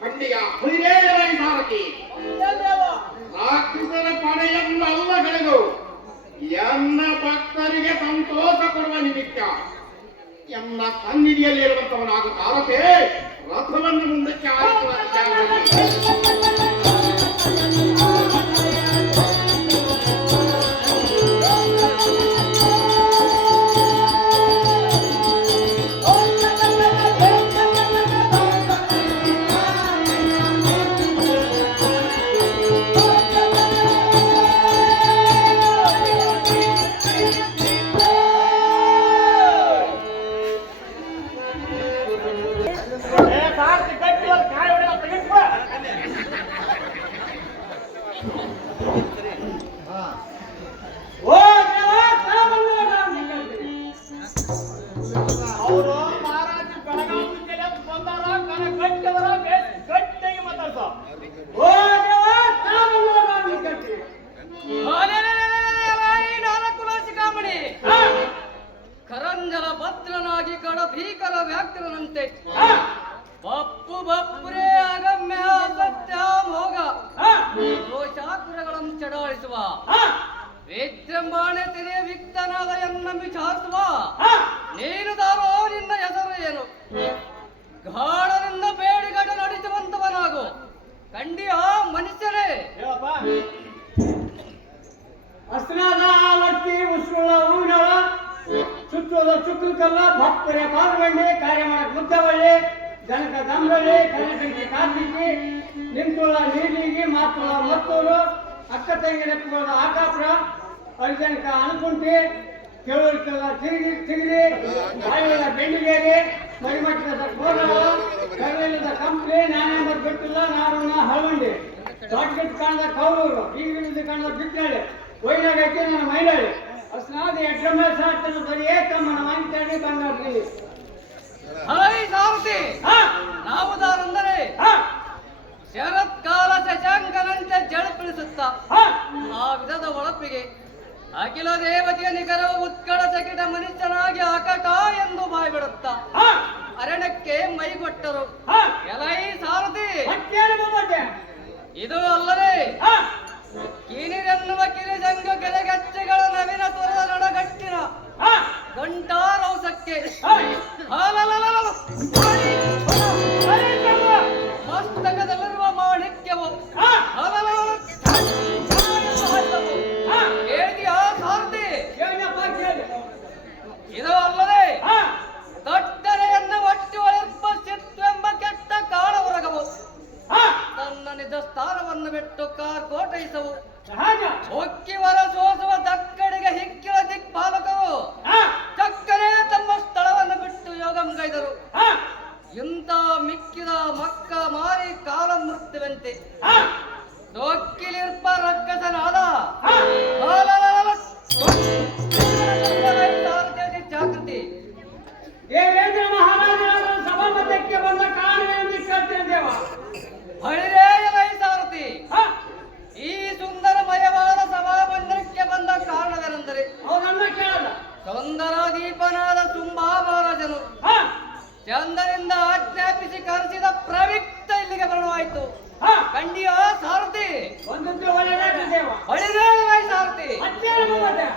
ಖಂಡಿಯ ಹುರಿರೇಳರ ಭಾರತಿ ರಾಕ್ಷಸರ ಪಡೆಯನ್ನು ಅಲ್ಲಗಳೆದು ಎನ್ನ ಭಕ್ತರಿಗೆ ಸಂತೋಷ ಕೊಡುವ ನಿಮಿತ್ತ ಎನ್ನ ಸನ್ನಿಧಿಯಲ್ಲಿರುವಂತವನಾಗ ತಾರತೆ ರಥವನ್ನು ಮುಂದಕ್ಕೆ ಕರಂಜಲ ಭದ್ರನಾಗಿ ಕಡ ಭೀಕರ ವ್ಯಾಕ್ತನಂತೆ ಬಪ್ಪು ಬಪ್ಪುರೇ ಅಗಮ್ಯ ಸತ್ಯ ಮೋಗ ದೋಷಾಕುರಗಳನ್ನು ಚಡಾಳಿಸುವ ವಿಜೃಂಭಣೆ ತೆರೆಯ ವಿಕ್ತನಾದ ಎನ್ನ ವಿಚಾರಿಸುವ ನೀನು ದಾರೋ ನಿನ್ನ ಹೆಸರು ಏನು ಗಾಢನಿಂದ ಬೇಡಿಗಡ ನಡೆಸುವಂತವನಾಗು ಕಂಡಿಯ ಮನುಷ್ಯನೇ ಅಸ್ನಾದಾವರ್ತಿ ಉಸ್ಕುಳ ಊನಳ ಸುತ್ತೋದ ಚುಕ್ಕಲ್ಕಲ್ಲ ಭಕ್ತರೆ ಪಾಲ್ಗೊಂಡೆ ಕಾರ್ಯ ಮಾಡಕ್ ಮುದ್ದವಳ್ಳಿ ಜನಕ ಗಂಬಳಿ ಕನಕಂಕಿ ಕಾರ್ಮಿಕಿ ನಿಂತುಳ ನೀಲಿಗಿ ಮಾತುಳ ಮತ್ತೂರು ಅಕ್ಕ ತಂಗಿನ ಆಕಾಪುರ ಅರ್ಜನಕ ಅನುಕುಂಟಿ ಕೇಳುವರ್ಕೆಲ್ಲ ತಿಗಿರಿ ಬಾಯಿಗಳ ಬೆಂಡಿಗೇರಿ ಮರಿಮಟ್ಟದ ಕೋರಳ ಕರಳಿದ ಕಂಪ್ಲಿ ನಾನೆಂಬ ಗೊತ್ತಿಲ್ಲ ನಾರನ್ನ ಹಳವಂಡಿ ದೊಡ್ಡ ಕಾಣದ ಕೌರೂರು ಬೀಗಿಳಿದ ಕಾಣದ ಬಿಕ್ಕಳೆ ಒಯ್ನಾಗೈತಿ ನನ್ನ ಮೈನಾಳಿ ನಾದು ಎಡ್ರಮ ಸಾತನ ಬರೀ ಏಕಮ್ಮನ ವಾಂಚಾಡಿ ಬಂಗಾರದಲ್ಲಿ ಹೈ ಸಾರಥಿ ನಾವುದಾರೆಂದರೆ ಶರತ್ಕಾಲ ಶಶಾಂಕನಂತೆ ಜಳಪಿಳಿಸುತ್ತ ಆ ವಿಧದ ಒಳಪಿಗೆ ಅಖಿಲ ದೇವತೆಯ ನಿಖರವ ಉತ್ಕಳ ಚಕಿಟ ಮನುಷ್ಯನಾಗಿ ಅಕಟ ಎಂದು ಬಾಯ್ಬಿಡುತ್ತ ಅರಣ್ಯಕ್ಕೆ ಮೈಗೊಟ್ಟರು. ಎಲೈ ಸಾರಥಿ, ಇದು ಅಲ್ಲದೆ ಕಿನಿರೆನ್ನುವ ಕಿರಿಜಂಗ ಕೆರೆಗಚ್ಚೆಗಳ ನವಿನ ತುರದ ನಡಗಟ್ಟಿನ ಗಂಟಾರೌಸಕ್ಕೆ ಮಸ್ತಕದಲ್ಲಿರುವ ಮಾಣಿಕ್ಯವು ಹೇಳಿದೆಯಾ ಸಾರಥಿ? ಇದು ಅಲ್ಲದೆ ದಟ್ಟನೆಯನ್ನು ಒಟ್ಟಿ ಒಳರ್ಪ ಚಿತ್ವೆಂಬ ಕೆಟ್ಟ ಕಾಳವರಗವು ತನ್ನ ನಿಜ ಸ್ಥಾನವನ್ನು ಬಿಟ್ಟು ಕಾರ್ಕೋಟೈಸವು ಒಕ್ಕಿವರ ಸೋಸುವ ದಕ್ಕಡಿಗೆ ಹಿಕ್ಕಿಳ ದಿಕ್ಪಾಲಕರು ಚಕ್ಕನೆ ತಮ್ಮ ಸ್ಥಳವನ್ನು ಬಿಟ್ಟು ಯೋಗಂಗೈದರು. ಇಂಥ ಮಿಕ್ಕಿದ ಮಕ್ಕ ಮಾರಿ ಕಾಲ ಮೃತ್ಯುವಂತೆ ದೊಕ್ಕಿಲಿರ್ಪ ರಕ್ಕಸನಾದ ಜಾಗೃತಿ ದೇವೇಂದ್ರ ಮಹಾರಾಜರ ಸಭಾಮತಕ್ಕೆ ಬಂದ ಕಾರಣವೇನೆಂದು ಕೇಳ್ತೇನೆ ದೇವ. ಹಳಿರೇಯಲೈ ಸಾರಥಿ, ಈ ಸುಂದರಮಯವಾದ ಸಭಾಮಂದಿರಕ್ಕೆ ಬಂದ ಕಾರಣವೇನೆಂದರೆ ಅವರನ್ನ ಕೇಳಲ್ಲ. ಸುಂದರಾದೀಪನಾದ ಸುಂಬಾ ಮಹಾರಾಜನು ಚಂದನಿಂದ ಆಜ್ಞಾಪಿಸಿ ಕರೆಸಿದ ಪ್ರವಿಕ್ತ ಇಲ್ಲಿಗೆ ಬರವಾಯಿತು. ಕಂಡಿಯ ಸಾರಥಿ? ಒಂದೊಂದು ಒಳ್ಳೆಯದಾಗಿ ದೇವ. ಹಳಿರೇಯಲೈ ಸಾರಥಿ. ಅತ್ತೇನು ಮತ್ತೆ?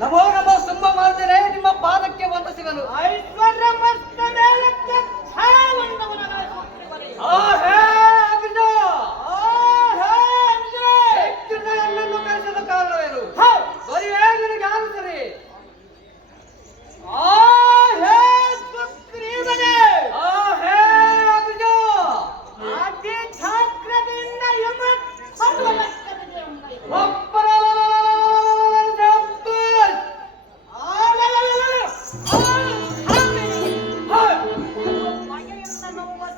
ನಮೋ ನಮೋ ಸುಂಬ ಮಾಡಿದರೆ ನಿಮ್ಮ ಪಾದಕ್ಕೆ ವಂದಿಸುವನು. ಐಶ್ವರ್ಯ ಮಸ್ತ ಮೇಲಕ್ಕೆ ಛಾವಂದವನ ನನ್ನನ್ನು ಕರೆಸಿದ ಕಾರಣವೇನು? ಬರಿವೇ ನಿನಗೆ ಆಲೋಚನೆ.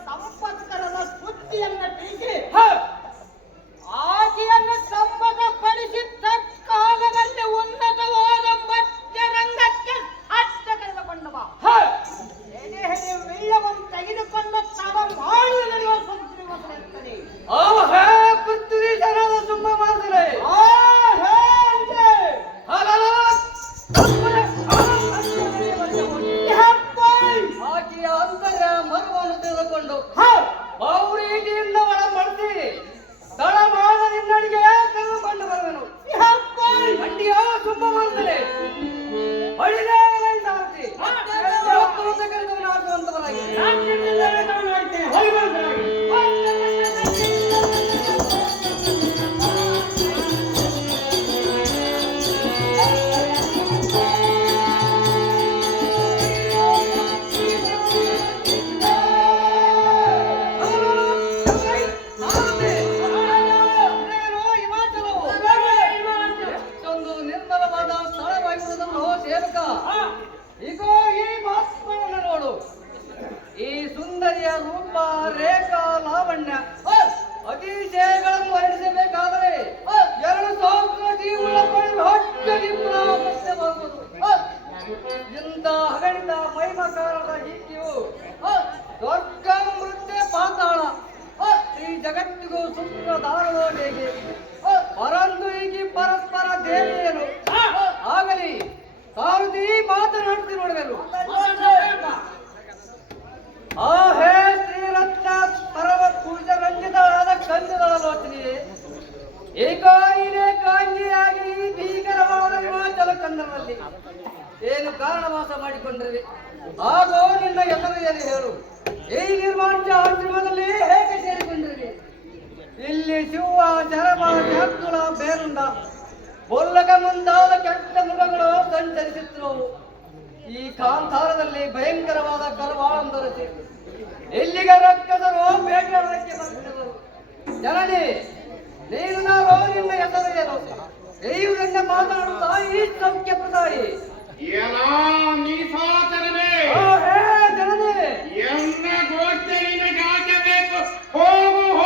ಸಂಪತ್ಕರದ ಸುದ್ದಿಯನ್ನು ತಿಳಿಸಿ ಆಕೆಯನ್ನು ಸಂಬಂಧಪಡಿಸಿ ತತ್ಕಾಲದಲ್ಲಿ ಉನ್ನತವಾದ ಮಧ್ಯರಂಗಕ್ಕೆ ಅಷ್ಟ ಕರೆದುಕೊಂಡವ. ವಿಳ್ಳವನ್ನು ತೆಗೆದುಕೊಂಡು ತವ ಮಾಡಿ ನಡೆಯುವ ಸಂಸ್ಕೃತಿ ಪೃಥ್ವೀಶನಾದ ಸುಂಬ ಮಾಡಿದರೆ ಆಕೆಯ ಅಂತರ ಮರುವನ್ನು ತೆಗೆದುಕೊಂಡು ಬೌರೀಟಿಯಿಂದ ಒಳಪಡಿಸಿ ತಳಮಾನದಿನ್ನಡಿಗೆ ತೆಗೆದುಕೊಂಡು ಬರುವನು. ಮಂಡಿಯ ಸುಂಬ ಮಾಡಿದರೆ ಹೊಳಿದೇ ಸಾರಥಿ ಕರೆದವನು ಆಗುವಂತವರಾಗಿ ರೂಪ ರೇಖಾ ಲಾವಣ್ಯ ಅತಿಶಯಗಳನ್ನು ವರ್ಣಿಸಬೇಕಾದರೆ 2,000 ಜೀವನ ಸತ್ಯವಾಗುವುದು. ಇಂಥ ಅಗಣಿತ ಮೈಮಕಾರದ ಈಕೆಯು ದೊಡ್ಡ ಮೃತ್ಯ ಪಾತಾಳ ಈ ಜಗತ್ತಿಗೂ ಸುಪ್ರಧಾರವೋ ಹೇಗೆ ಪರಂದು ಈಗಿ ಪರಸ್ಪರ ದೇವಿಯರು ಆಗಲಿ ಸಾರಥಿ ಮಾತನಾಡ್ತಿ ನೋಡುವೆನು. ಆ ಹೇ ಶ್ರೀರತ್ನ ಪರಮ ಪೂಜ ರಂಜಿತಳಾದ ಕಂದದಳಲೋಚನೆಯೇ ಏಕಾಂಗಿಯಾಗಿ ಈ ಭೀಕರವಾದ ಹಿಮಾಚಲ ಕಂದರಲ್ಲಿ ಏನು ಕಾರಣವಾಸ ಮಾಡಿಕೊಂಡಿರುವೆ? ಆಗೋ ನಿನ್ನ ಹೆಸರು ಏನು ಹೇಳು? ಈ ನಿರ್ಮಾಂಚ ಆಶ್ರಮದಲ್ಲಿ ಹೇಗೆ ಸೇರಿಕೊಂಡಿರುವೆ? ಇಲ್ಲಿ ಶಿವ ಶರಭ ಶಾರ್ದುಳ ಬೇರುಂಡ ಬೊಲ್ಲಗ ಮುಂತಾದ ಕೆಟ್ಟ ಮೃಗಗಳು ಸಂಚರಿಸುತ್ತಿರುವವು. ಈ ಕಾಂತಾರದಲ್ಲಿ ಭಯಂಕರವಾದ ಕರವಾಳಂದೊರಸಿ ಇಲ್ಲಿಗೆ ರಕ್ಕಸರು ಬೇಟೆಯಾಡಕ್ಕೆ ಬರುತ್ತಿರುವರು. ಜನನಿ, ನೀನು ನಾವು ನಿನ್ನ ಹೆಸರು ಏನು? ದೈವದಿಂದ ಮಾತನಾಡುತ್ತಾ ಈ ಸೌಖ್ಯ ಪ್ರದಾಯಿ ಏನೋ ಮೀಸಾಚರಣೆ ಜನನಿ ಎನ್ನ ಗೋಚರಿನ ಗಾಜಬೇಕು ಹೋಗು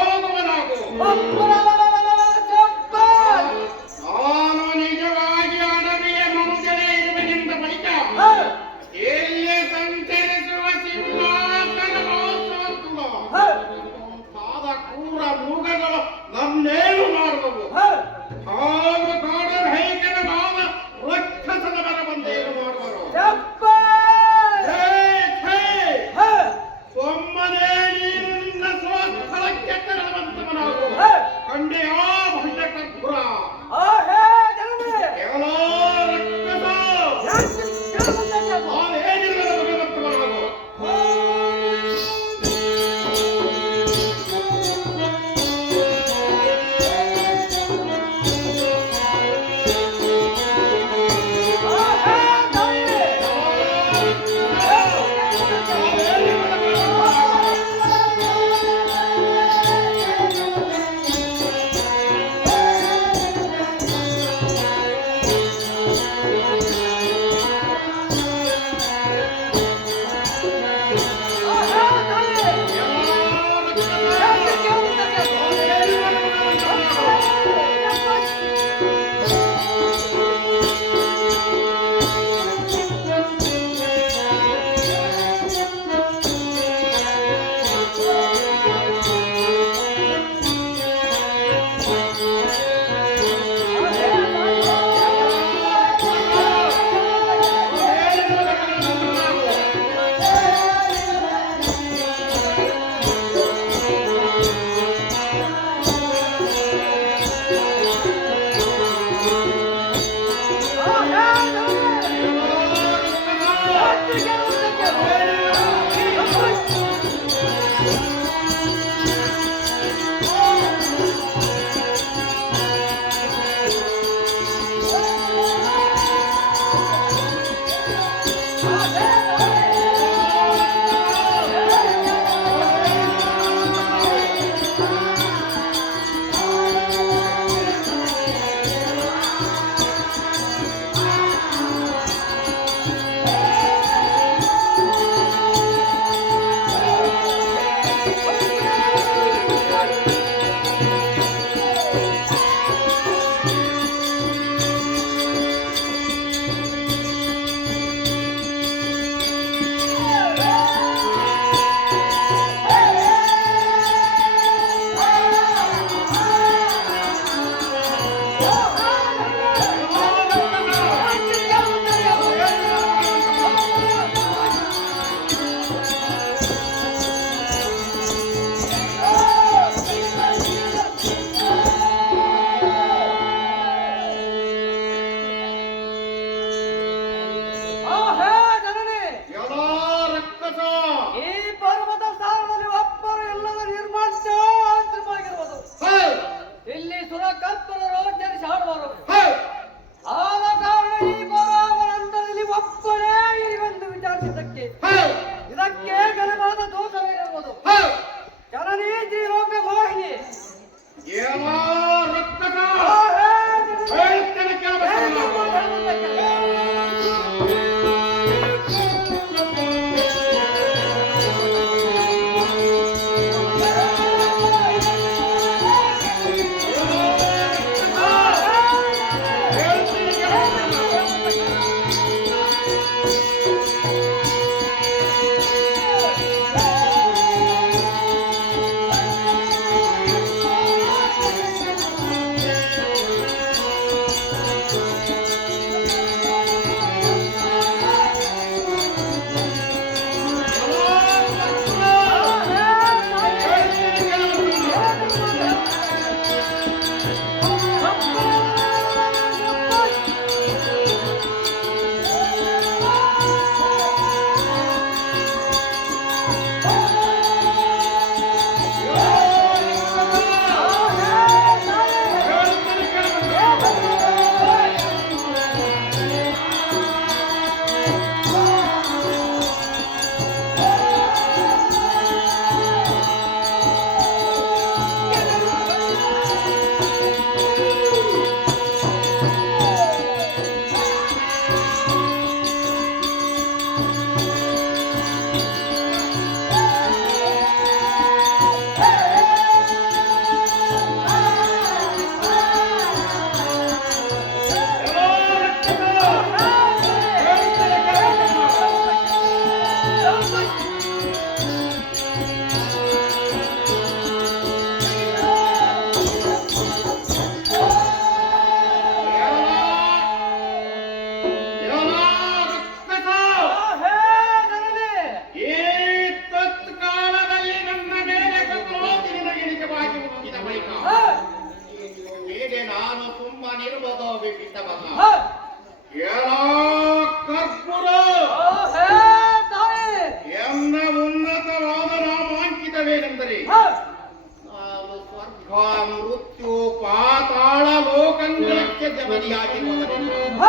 ನದಿಯಾಗಿರುವುದರಿಂದ ಹ,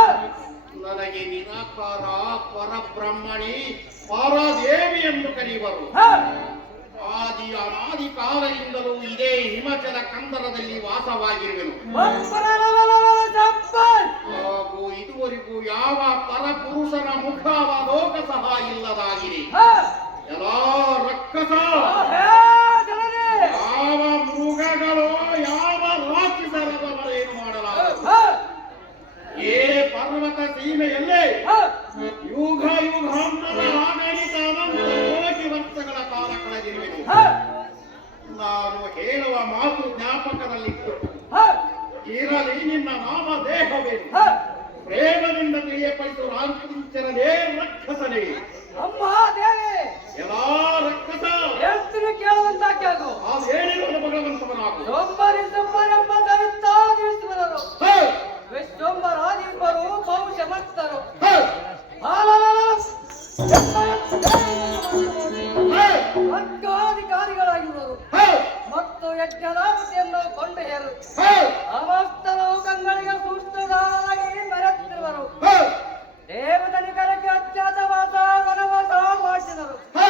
ನನಗೆ ನಿರಾಕಾರ ಪರಬ್ರಹ್ಮಣಿ ಪಾರಾದೇವಿ ಎಂದು ಕರೆಯುವರು. ಹ, ಆದಿ ಅನಾದಿ ಕಾಲದಿಂದಲೂ ಇದೇ ಹಿಮಾಚಲ ಕಂದರದಲ್ಲಿ ವಾಸವಾಗಿರುವೆನು. ಜಬ್ಬರ್. ಹಾಗೂ ಇದುವರೆಗೂ ಯಾವ ಪರಪುರುಷನ ಮುಖಾವಲೋಕ ಸಹ ಇಲ್ಲದಾಗಿದೆ. ಹ, ಎಲ್ಲಾ ರಕ್ಕಸ, ಹೇ ಜನರೇ. ಯಾವ ಮೃಗಗಳು ಯಾವ ರಾಕ್ಷಸರ ಏನು ಮಾಡಲಾರದು. ಹ, ಏ ಪರ್ವತ ಸೀಮೆಯಲ್ಲೇ ಹ, ಯುಗ ಯುಗಾಂತರ ಆಡಳಿತ ಅನಂತ ಕೋಟಿ ವರ್ಷಗಳ ಕಾಲ ಕಳೆದಿರುವೆನು. ಹ, ನಾನು ಹೇಳುವ ಮಾತು ಜ್ಞಾಪಕದಲ್ಲಿ ಹ, ಇರಲಿ. ನಿನ್ನ ನಾಮ ದೇಹವೇನು? ಹ. ಪ್ರೇಮದಿಂದ ತಿಳಿಯಪಡಿಸುವ ರಾಮಚಂದ್ರನೇ ರಕ್ಕಸನೇ. ಅಮ್ಮ ದೇವಿ, ಎಲ್ಲಾ ರಕ್ಕಸ ಹೇಳ್ತೀನಿ ಕೇಳುವಂತ ಕೇಳು. ಅದೇನಿರುವುದು ಭಗವಂತವನಾಗು. ಸೋಂಬಾರಿ ಎಂಬ ದೈತ್ಯಾಧೀಶ್ವರರು ಹೇ, ವಿಶ್ವಂಬರಾದಿಬ್ಬರು ಬಹು ಸಮರ್ಥರು. ಹೇ, ಹೇ, ವರ್ಗಾಧಿಕಾರಿಗಳಾಗಿರುವರು ಹೇ, ಮತ್ತು ಯಜ್ಞದಾಪತಿಯನ್ನು ಕೊಂಡೊಯ್ಯರು. ಹೇ, ಸಮಸ್ತ ಲೋಕಗಳಿಗೆ ಸುಷ್ಟರಾಗಿ ಮೆರೆತಿರುವರು. ಹೇ, ದೇವತನಿಕರಿಗೆ ಅಜ್ಞಾತವಾಸ ವನವಾಸ ಮಾಡಿಸಿದರು. ಹೇ,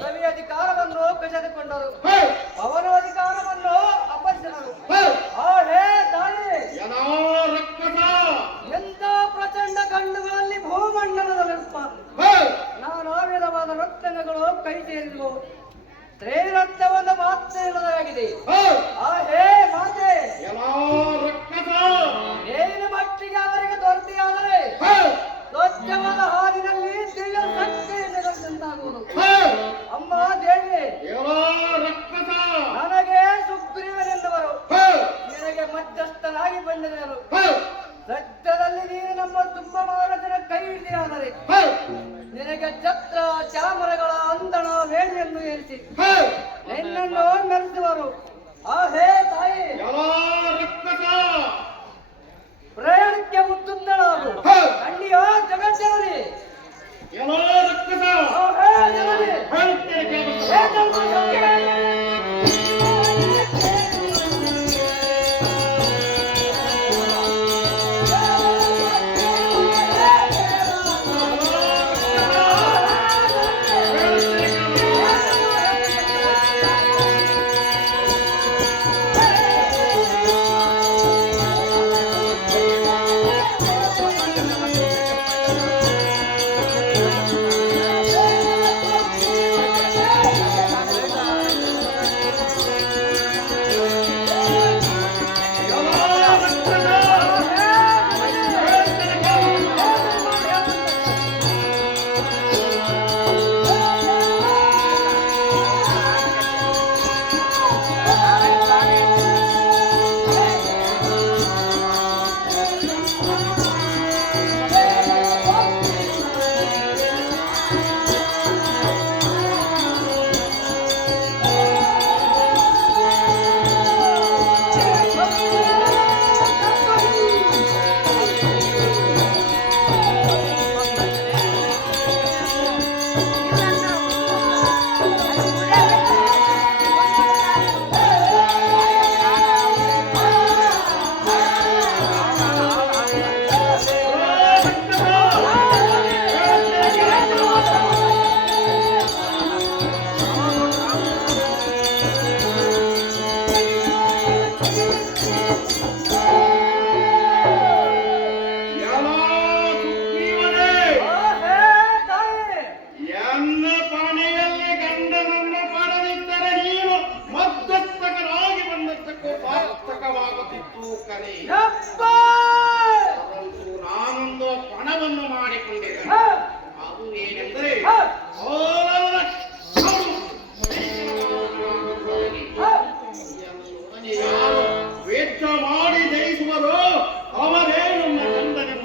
ರವಿ ಅಧಿಕಾರವನ್ನು ಕಸಿದುಕೊಂಡರು. ಹೇ, ಪವನ ಅಧಿಕಾರವನ್ನು ಅಪಹರಿಸಿದರು. ಹೇ, ಆ ಹೇ ತಾಯಿ, ಎಲ್ಲಾ ರಕ್ಕಸ ಎಂತ ಪ್ರಚಂಡ ಕಣ್ಣುಗಳಲ್ಲಿ ಭೂಮಂಡಲದ ನೆನಪ. ಹೇ, ನಾನಾ ವಿಧವಾದ ರತ್ನಗಳು ಕೈ ಸೇರಿದವು. ತ್ರೈರತ್ನವನ್ನು ಮಾತ್ರ ಇಲ್ಲದಾಗಿದೆ. ಹೇ, ಆ ಹೇ ಮಾತೆ, ಎಲ್ಲಾ ರಕ್ಕಸ ಏನಿನ ಮಟ್ಟಿಗೆ ಅವರಿಗೆ ದೊರೆತಿಯಾದರೆ ಹೇ, ಸ್ವಚ್ಛವಾದ ಹಾಲಿನಲ್ಲಿ ದಿವ್ಯ ಶಕ್ತಿ ನಿರಂತಾಗುವುದು. ಹೇ, ಅಮ್ಮ ದೇವಿ, ಎಲ್ಲಾ ರಕ್ಕಸ ನನಗೆ ಸುಗ್ರೀವನೆಂದವರು ಹೇ, ನಿನಗೆ ಮಧ್ಯಸ್ಥನಾಗಿ ಬಂದಿರುವರು. ಹೇ, ಸದ್ಯದಲ್ಲಿ ನೀನು ನಮ್ಮ ತುಂಬ ಮಹಾರಾಜನ ಕೈ ಹಿಡಿಯಾದರೆ ಹೇ, ನಿನಗೆ ಛತ್ರ ಚಾಮರಗಳ ಅಂದಣ ವೇಣಿಯನ್ನು ಏರಿಸಿ ಹೇ, ನಿನ್ನನ್ನು ಮೆರೆಸುವರು. ಆ ಹೇ ತಾಯಿ, ಎಲ್ಲಾ ರಕ್ಕಸ ಪ್ರಯಾಣಕ್ಕೆ ಮುತ್ತುಂದಳಾಗು. ಹೇ, ಕಣ್ಣಿಯ ಜಗಜ್ಜನನಿ. ಎಲ್ಲಾ ರಕ್ಕಸ ಆ ಹೇ ಜನನಿ. ಹೇಳುತ್ತೇನೆ ಕೇಳಬೇಕು. ಹೇ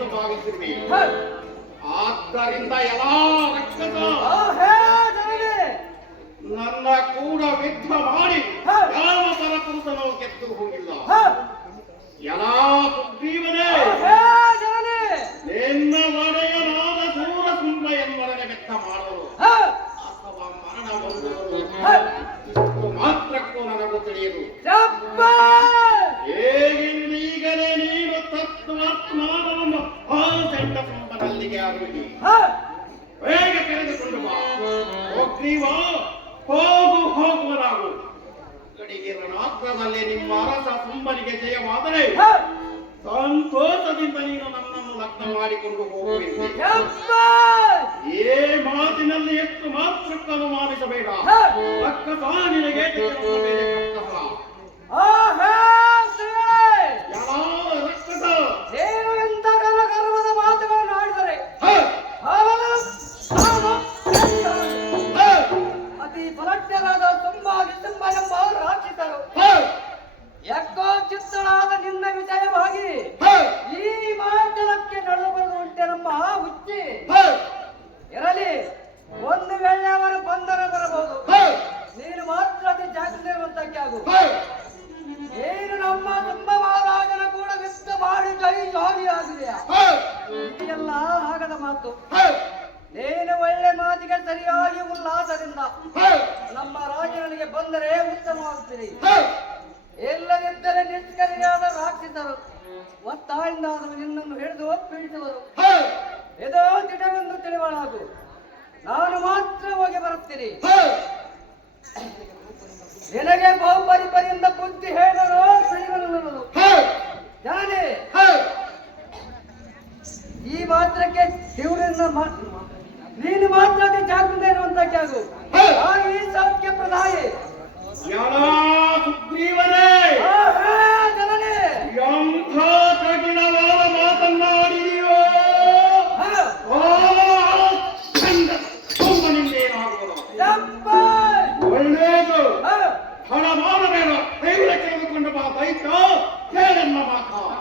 ಧರ್ಮಶಕ್ತಿ. ಆದ್ದರಿಂದ ಎಲ್ಲಾ ರಕ್ಷಕ ನನ್ನ ಕೂಡ ಯುದ್ಧ ಮಾಡಿ ಯಾವ ಪರಪುರುಷನೋ ಗೆದ್ದು ಹೋಗಿಲ್ಲ. ಎಲ್ಲಾ ಸುಗ್ರೀವನೇ ನಿನ್ನ ಒಡೆಯನಾದ ಸೂರಸುಂದ ಎಂಬರನೆ ಯುದ್ಧ ಮಾಡುವರು ಅಥವಾ ಮರಣ ಹೊಂದುವರು ಮಾತ್ರಕ್ಕೂ ನನಗೂ ತಿಳಿಯದು. ಹೇಗೆಂದೀಗಲೇ ನೀನು ತತ್ವ ಹೇಗೆ ಆಗುವುದು? ಹ, ಬೇಗ ಕರೆದುಕೊಂಡು ಬಾ. ಹೋಗ್ರೀವ, ಹೋಗು ಹೋಗುವರಾಗು. ಕಡೆಗೆ ರಣಾತ್ರದಲ್ಲಿ ನಿಮ್ಮ ಅರಸ ಸುಮ್ಮನಿಗೆ ಜಯವಾದರೆ ಹ, ಸಂತೋಷದಿಂದ ನೀನು ನನ್ನನ್ನು ಲಗ್ನ ಮಾಡಿಕೊಂಡು ಹೋಗುವೆ. ಯಪ್ಪ! ಏ ಮಾತಿನಲ್ಲಿ ಎಷ್ಟು ಮಾತ್ರಕ್ಕೆ ಅನುಮಾನಿಸಬೇಡ. ಹ, ರಕ್ಕಸ ನಿನಗೆ ತೆಗೆದುಕೊಂಡ ಮೇಲೆ ಕಕ್ಕಸ. ಆಹಾ, ಶ್ರೀಗಳೇ! ಯಾವ ರಕ್ಕಸ? ಏನು ಎಂತ ಗರ್ವದ ಮಾತುಗಳನ್ನು ಆಡಿದರೆ ಹ, ಹ, ಅತಿ ಬಲಜ್ಞರಾದ ತುಂಬಾಗಿ ತುಂಬನೆಂಬ ರಾಕ್ಷಸರು ಹ, ಯಾಕೋ ಚಿತ್ತಳಾದ ನಿನ್ನ ವಿಷಯವಾಗಿ ಹ, ಈ ಮಾತಲಕ್ಕೆ ನಡೆದು ಬರುವುದು ಉಂಟೆ ನಮ್ಮ ಹುಚ್ಚಿ. ಹ, ಇರಲಿ, ಒಂದು ವೇಳೆ ಅವರು ಬಂದರೆ ಬರಬಹುದು. ಹ, ನೀನು ಮಾತ್ರ ಅತಿ ಜಾಗೃತಿರುವಂತಕ್ಕೆ ಆಗು. ಹ, ನೀನು ನಮ್ಮ ತುಂಬ ಮಹಾರಾಜನ ಕೂಡ ಯುದ್ಧ ಮಾಡಿ ಕೈ ಜಾರಿಯಾಗಿದೆಯಾ? ಹ, ಇದೆಲ್ಲ ಆಗದ ಮಾತು. ಹ, ನೀನು ಒಳ್ಳೆ ಮಾತಿಗೆ ಸರಿಯಾಗಿ ಉಲ್ಲಾಸದಿಂದ ಹ, ನಮ್ಮ ರಾಜನಿಗೆ ಬಂದರೆ ಉತ್ತಮವಾಗುತ್ತದೆ. ಹ, ಇಲ್ಲದಿದ್ದರೆ ನಿಷ್ಕರಿಯಾದ ರಾಕ್ಷಸರು ಒತ್ತಾಯಿಂದ ನಿನ್ನನ್ನು ಹಿಡಿದು ಪೀಡಿಸುವರು. ಹ, ಇದೋ ದಿಟವೆಂದು ತಿಳಿವಳಾಗು. ನಾನು ಮಾತ್ರ ಹೋಗಿ ಬರುತ್ತೀನಿ. ಹ, ನಿನಗೆ ಬಹುಪರಿಪರಿಯಿಂದ ಬುದ್ಧಿ ಹೇಳಲು ತಿಳಿವನು ಹ, ಜಾನೆ. ಹ, ಈ ಮಾತ್ರಕ್ಕೆ ದೇವರನ್ನ ನೀನು ಮಾತ್ರ ಅತಿ ಜಾಗೃತ ಇರುವಂತಕ್ಕೆ ಆಗು. ಆ ಈ ಸೌಖ್ಯ ಪ್ರದಾಯಿ ಯಾರ ಸುಗ್ರೀವನೇ, ಆಹಾ, ಜನನೇ! ಎಂಥ ಕಠಿಣವಾದ ಮಾತನ್ನಾಡಿದೆಯೋ. ಹ, ಚಂದ ಸುಮ್ಮನಿಂದೇನಾಗುವುದು? ಯಪ್ಪ! ಒಳ್ಳೆಯದು. ಹ, ಹಣ ಮಾಡಬೇಡ. ಕೈಗಳ ತೆಗೆದುಕೊಂಡು ಬಾ. ದೈತ್ಯ ಹೇಳನ್ನ ಮಾತ. ಹ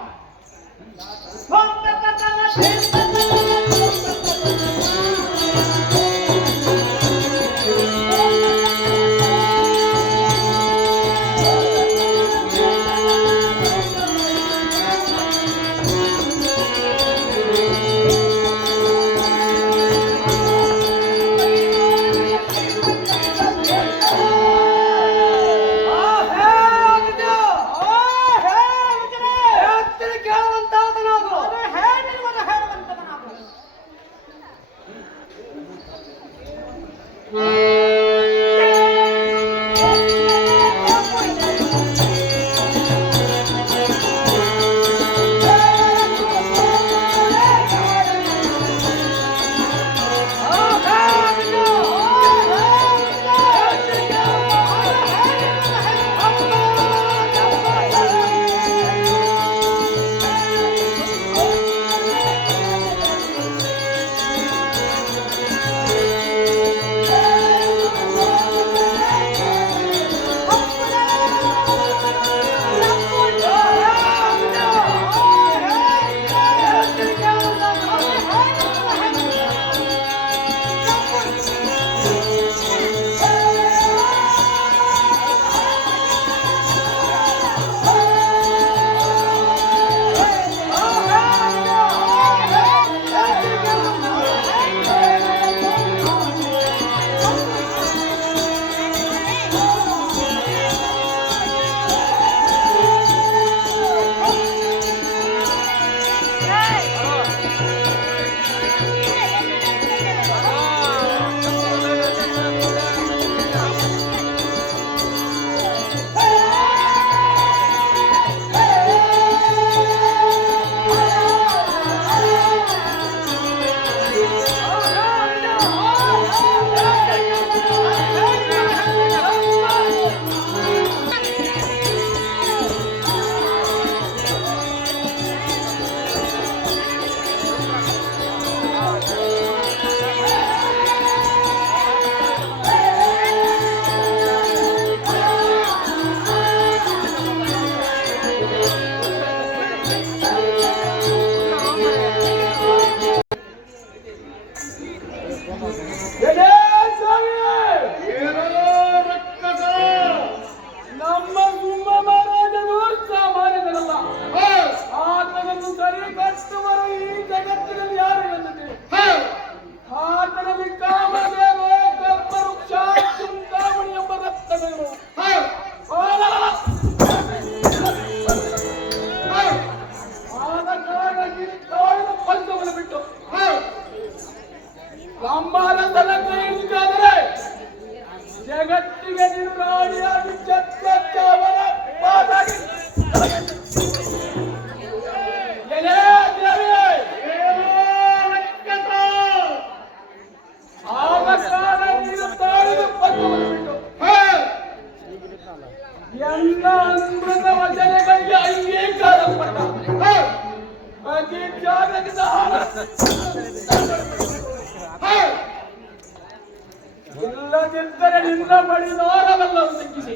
ಇಲ್ಲದಿದ್ದರೆ ನಿನ್ನ ಬಳಿ ನೋರವಲ್ಲ ತಗ್ಗಿಸಿ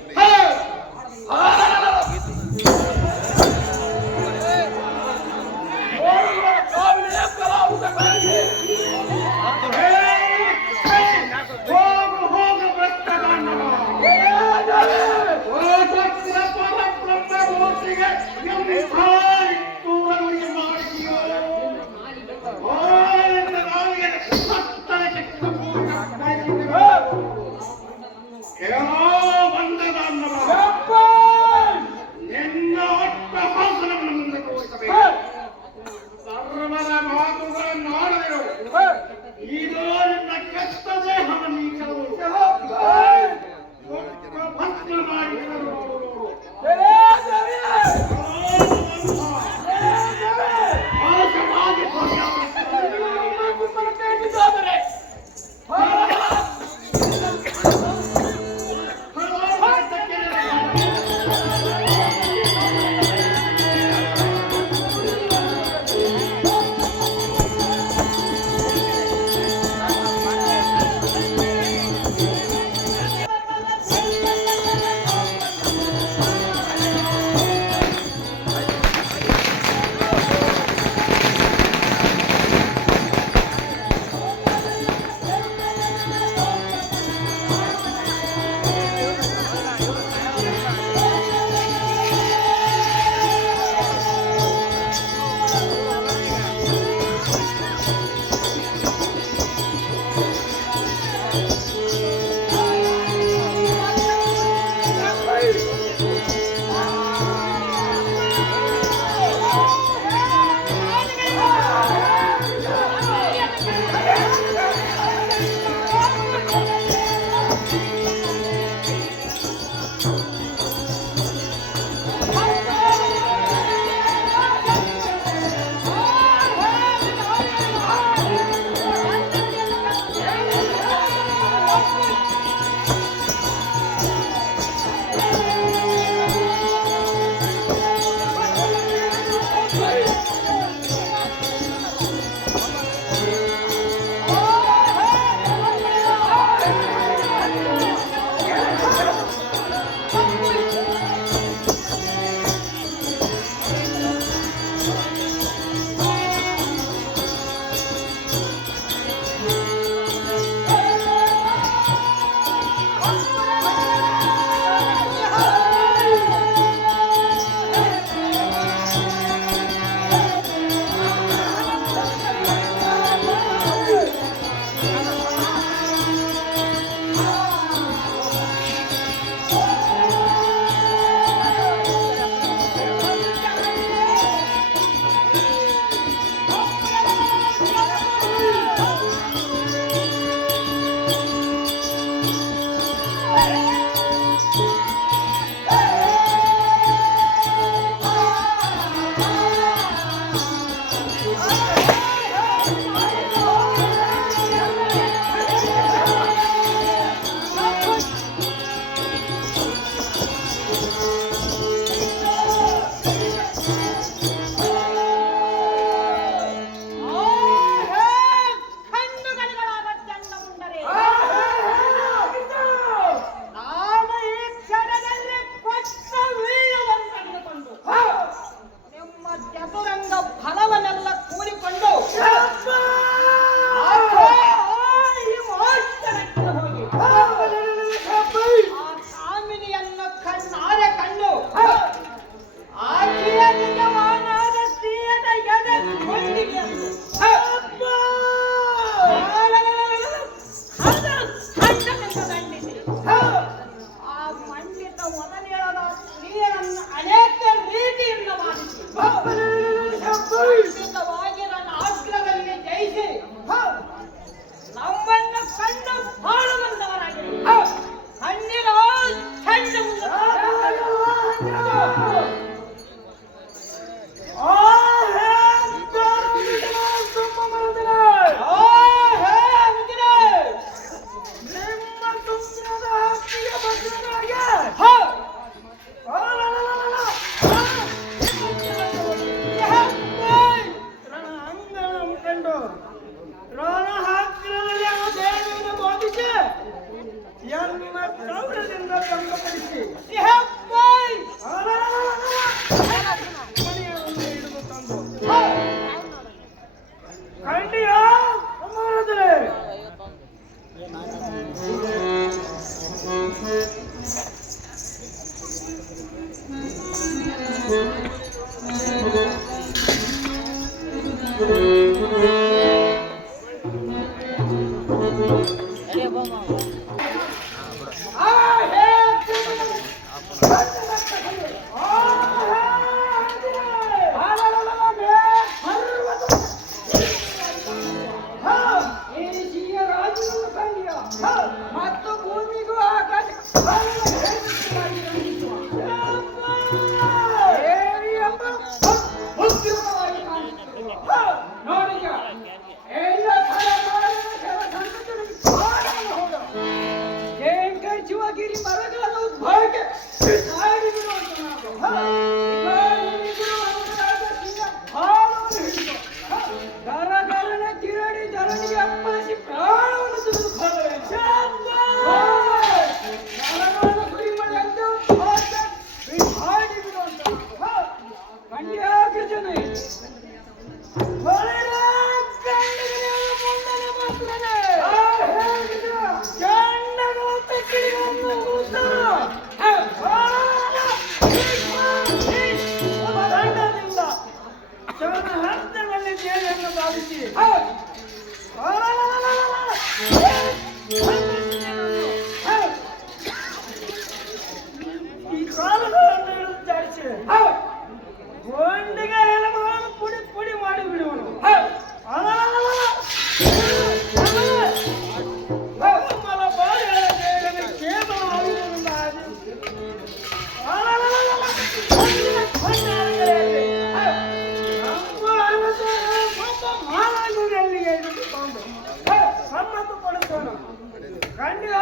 ನಿನ್ನ ಮತ್ತು ಭೂಮಿಗೂ ಆಕಾಶ ನೋಡಿಗ ಎಲ್ಲ ಜಯಂಕರ್ ಶಿವಗಿರಿ ಮರಗಳ ಉದ್ಭವಕ್ಕೆ ಗರಗರನೆ ತಿರಡಿ ಧರಣಿಗೆ ಅಪ್ಪಳಿಸಿ ಪ್ರಾಣವನ್ನು ತೆಗೆದುಕೊಳ್ಳುವ ಸುರಿಮಳೆಯಂತೆ ಹಾಡಿ ಬಿಡುವಂತ ಮಂಡ್ಯಾಗ್ರಜನೆ ಹಂತದಲ್ಲಿ ದೇವಿಯನ್ನು ಭಾವಿಸಿ ಈ ಕಾಲಗಳನ್ನು ಹಿಡಿದು ಜಾರಿಸಿ ಗೊಂಡಿಗೆ ಎಲೆಗಳನ್ನು ಪುಡಿ ಪುಡಿ ಮಾಡಿ ಬಿಡುವನು ಸಮ್ಮತ ಪಡಿಸೋಣ ಖಂಡಿತ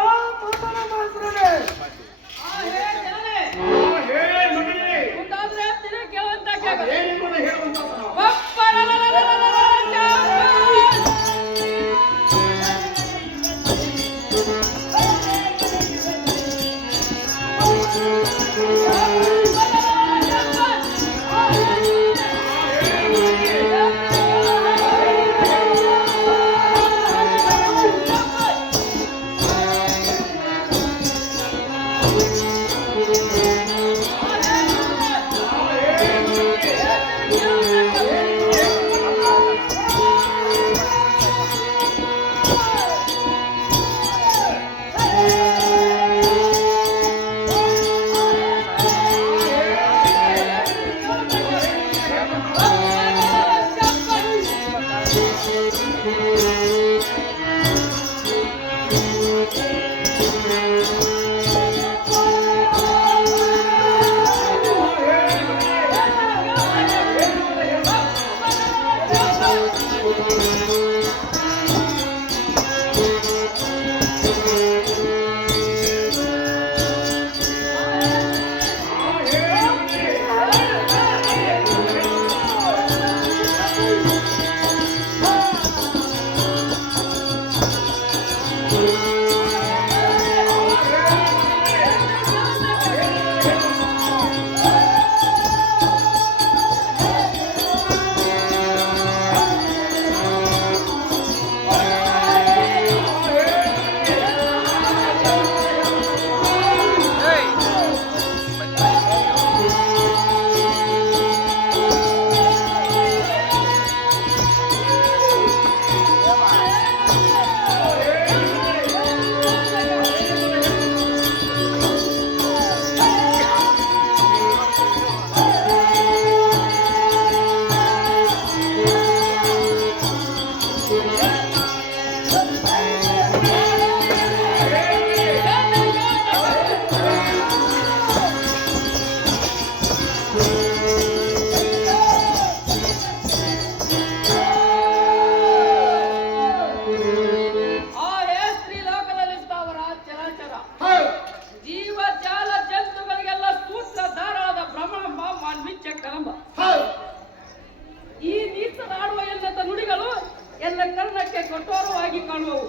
ಕಠೋರವಾಗಿ ಕಾಣುವವು.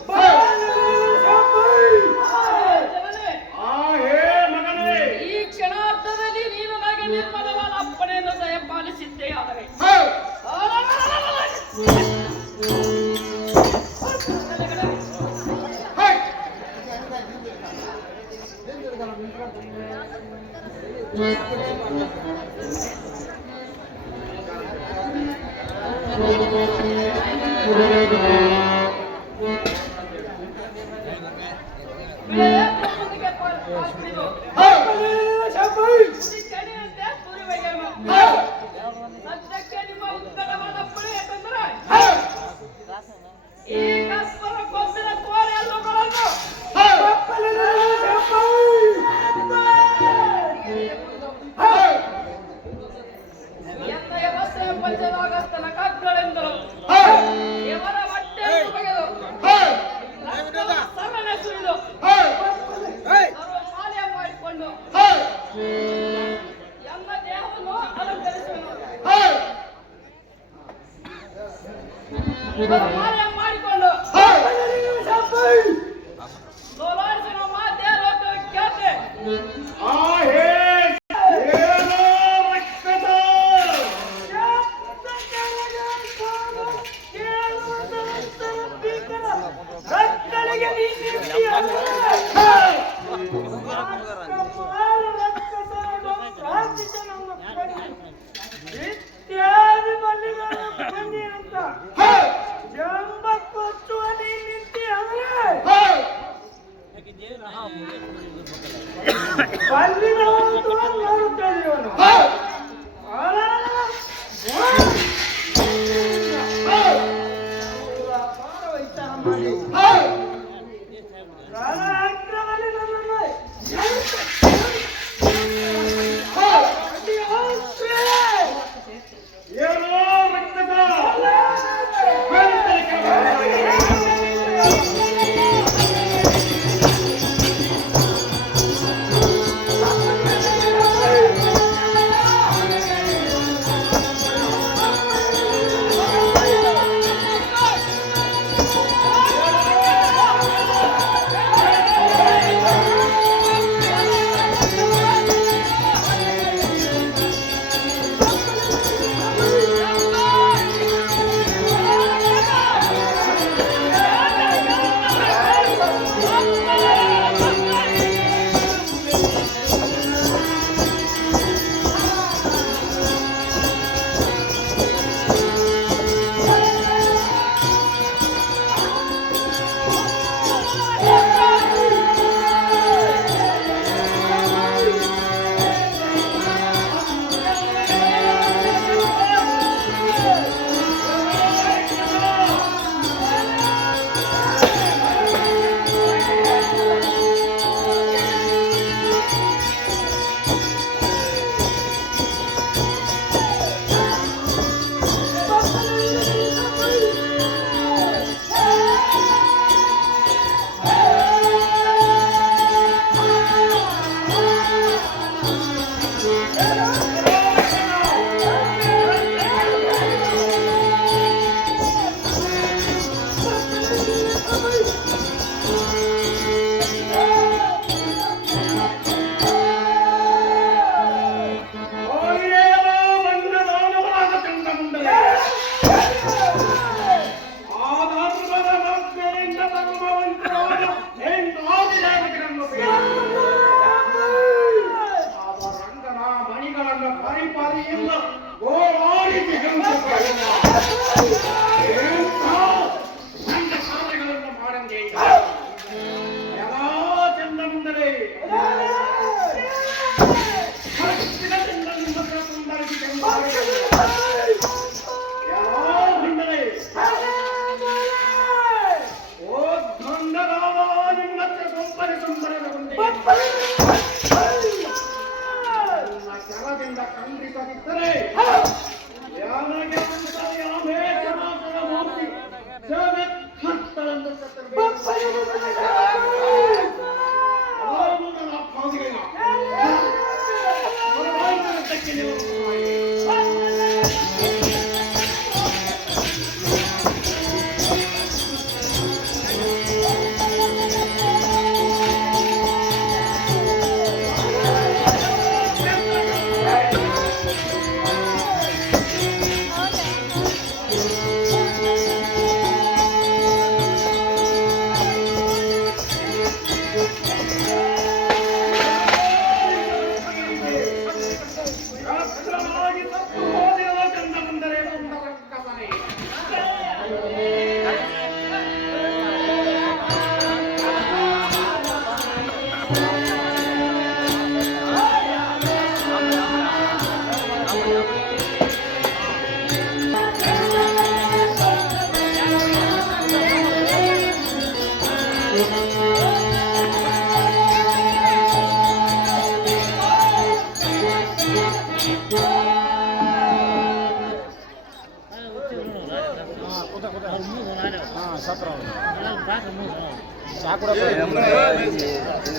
ಈ ಕ್ಷಣಾರ್ಥದಲ್ಲಿ ನೀನು ನನಗೆ ನಿರ್ಮಲವಾದ ಅಪ್ಪಣೆಯನ್ನು ದಯಪಾಲಿಸಿದ್ದೆ. ಆದರೆ ಕುಡಿದು ಶಾಬಾಷ್. ಕುಡಿತೇನೆಯಂತೆ ಕುರಿ ಬಗೆಯನ್ನು. ಸದ್ಯಕ್ಕೆ ನಿಮ್ಮ ಉತ್ತರವಾದ ಪಳಿ ಏಕೆಂದರೆ ಈ ಕಪ್ಪರ ಕೊಂಬಿನ ಕೋರೆ ಹಲ್ಲುಗಳನ್ನು ಎನ್ನಯ ಬಸ್ಸೆ ಪಂಚದಾಗಸ್ತನ ಕಗ್ಗಳೆಂದರು. ಇವರ ಹೊಟ್ಟೆಯನ್ನು ಬಗೆದು ರಕ್ತದ ಸರನೆ ಸುರಿದು ಸರ್ವ ಮಾಲೆ ಮಾಡಿಕೊಂಡು ಎನ್ನ ದೇಹವನ್ನು ಅಲಂಕರಿಸುವನು. ಇವರ ಮಾಲೆ ಮಾಡಿಕೊಂಡು ಸೋಲಾಡಿಸಿನ ಮಾತೆ ಲೋಕ ಖ್ಯಾತೆ. ಏನೋ ರಕ್ತದ ರಕ್ತಳಿಗೆ ಇತ್ಯಾದಿ ಬಲಿಗಳನ್ನು ಬನ್ನಿ ಅಂತ ಜಂಬ ಕೊಚ್ಚುವ ನೀನ್ ನಿಂತಿ ಅಂದ್ರೆ ಬಲ್ಲಿಗಳನ್ನು ನೋಡುತ್ತಾ ಇದೀವನು. ವಿಚಾರ ಮಾಡಿ ರಣಾಗ್ರದಲ್ಲಿ ನನ್ನನ್ನು ಏನೋ ರಕ್ತದ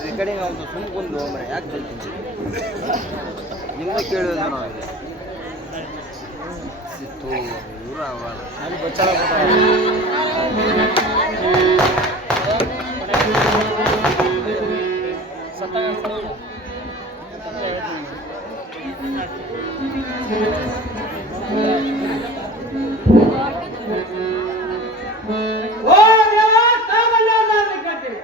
ರೆಕಾರ್ಡಿಂಗ್ ಅವನು ಸುಮ್ಕೊಂಡು ಮರೆ ಯಾಕೆ ಕಲ್ತೀನಿ ನಿಮ್ದ ಕೇಳೋದು ನಾವು ಸಿತ್ತು ಇವರು ಅಲ್ಲಿ ಬಚ್ಚಾಳ ಓ ದೇವ ತಾವಲ್ಲ ನಾನು ಕೇಳ್ತೀನಿ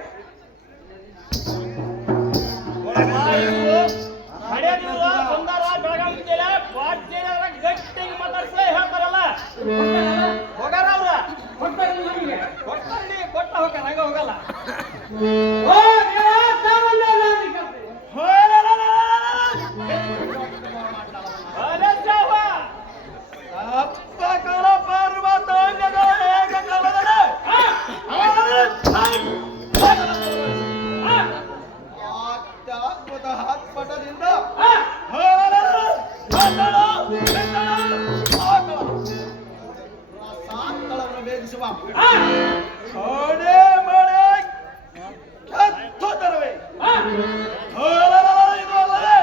ಗಟ್ಟಿಗೆ ಮಾತಾಡ್ಸಲೇ ಹೇಳ್ತಾರಲ್ಲ ಹೋಗಾರ ಅವ್ರ ಕೊಡ್ತಾರೆ ನಮಗೆ ಕೊಟ್ಟ ಹೋಗಾರ ಹಂಗ ಹೋಗಲ್ಲ ಓ ದೇವ ತಾವಲ್ಲ ನಾನು ಕೇಳ್ತೀನಿ ಆಧ್ಯಾತ್ಮದ ಹಾತ್ಪಟದಿಂದ ಸಾಂತಳವನ್ನು ಭೇದಿಸುವ ಹೊಡೆ ಮಳೆ ಕತ್ತೋದರವೇ ಇದು ಅಲ್ಲದೆ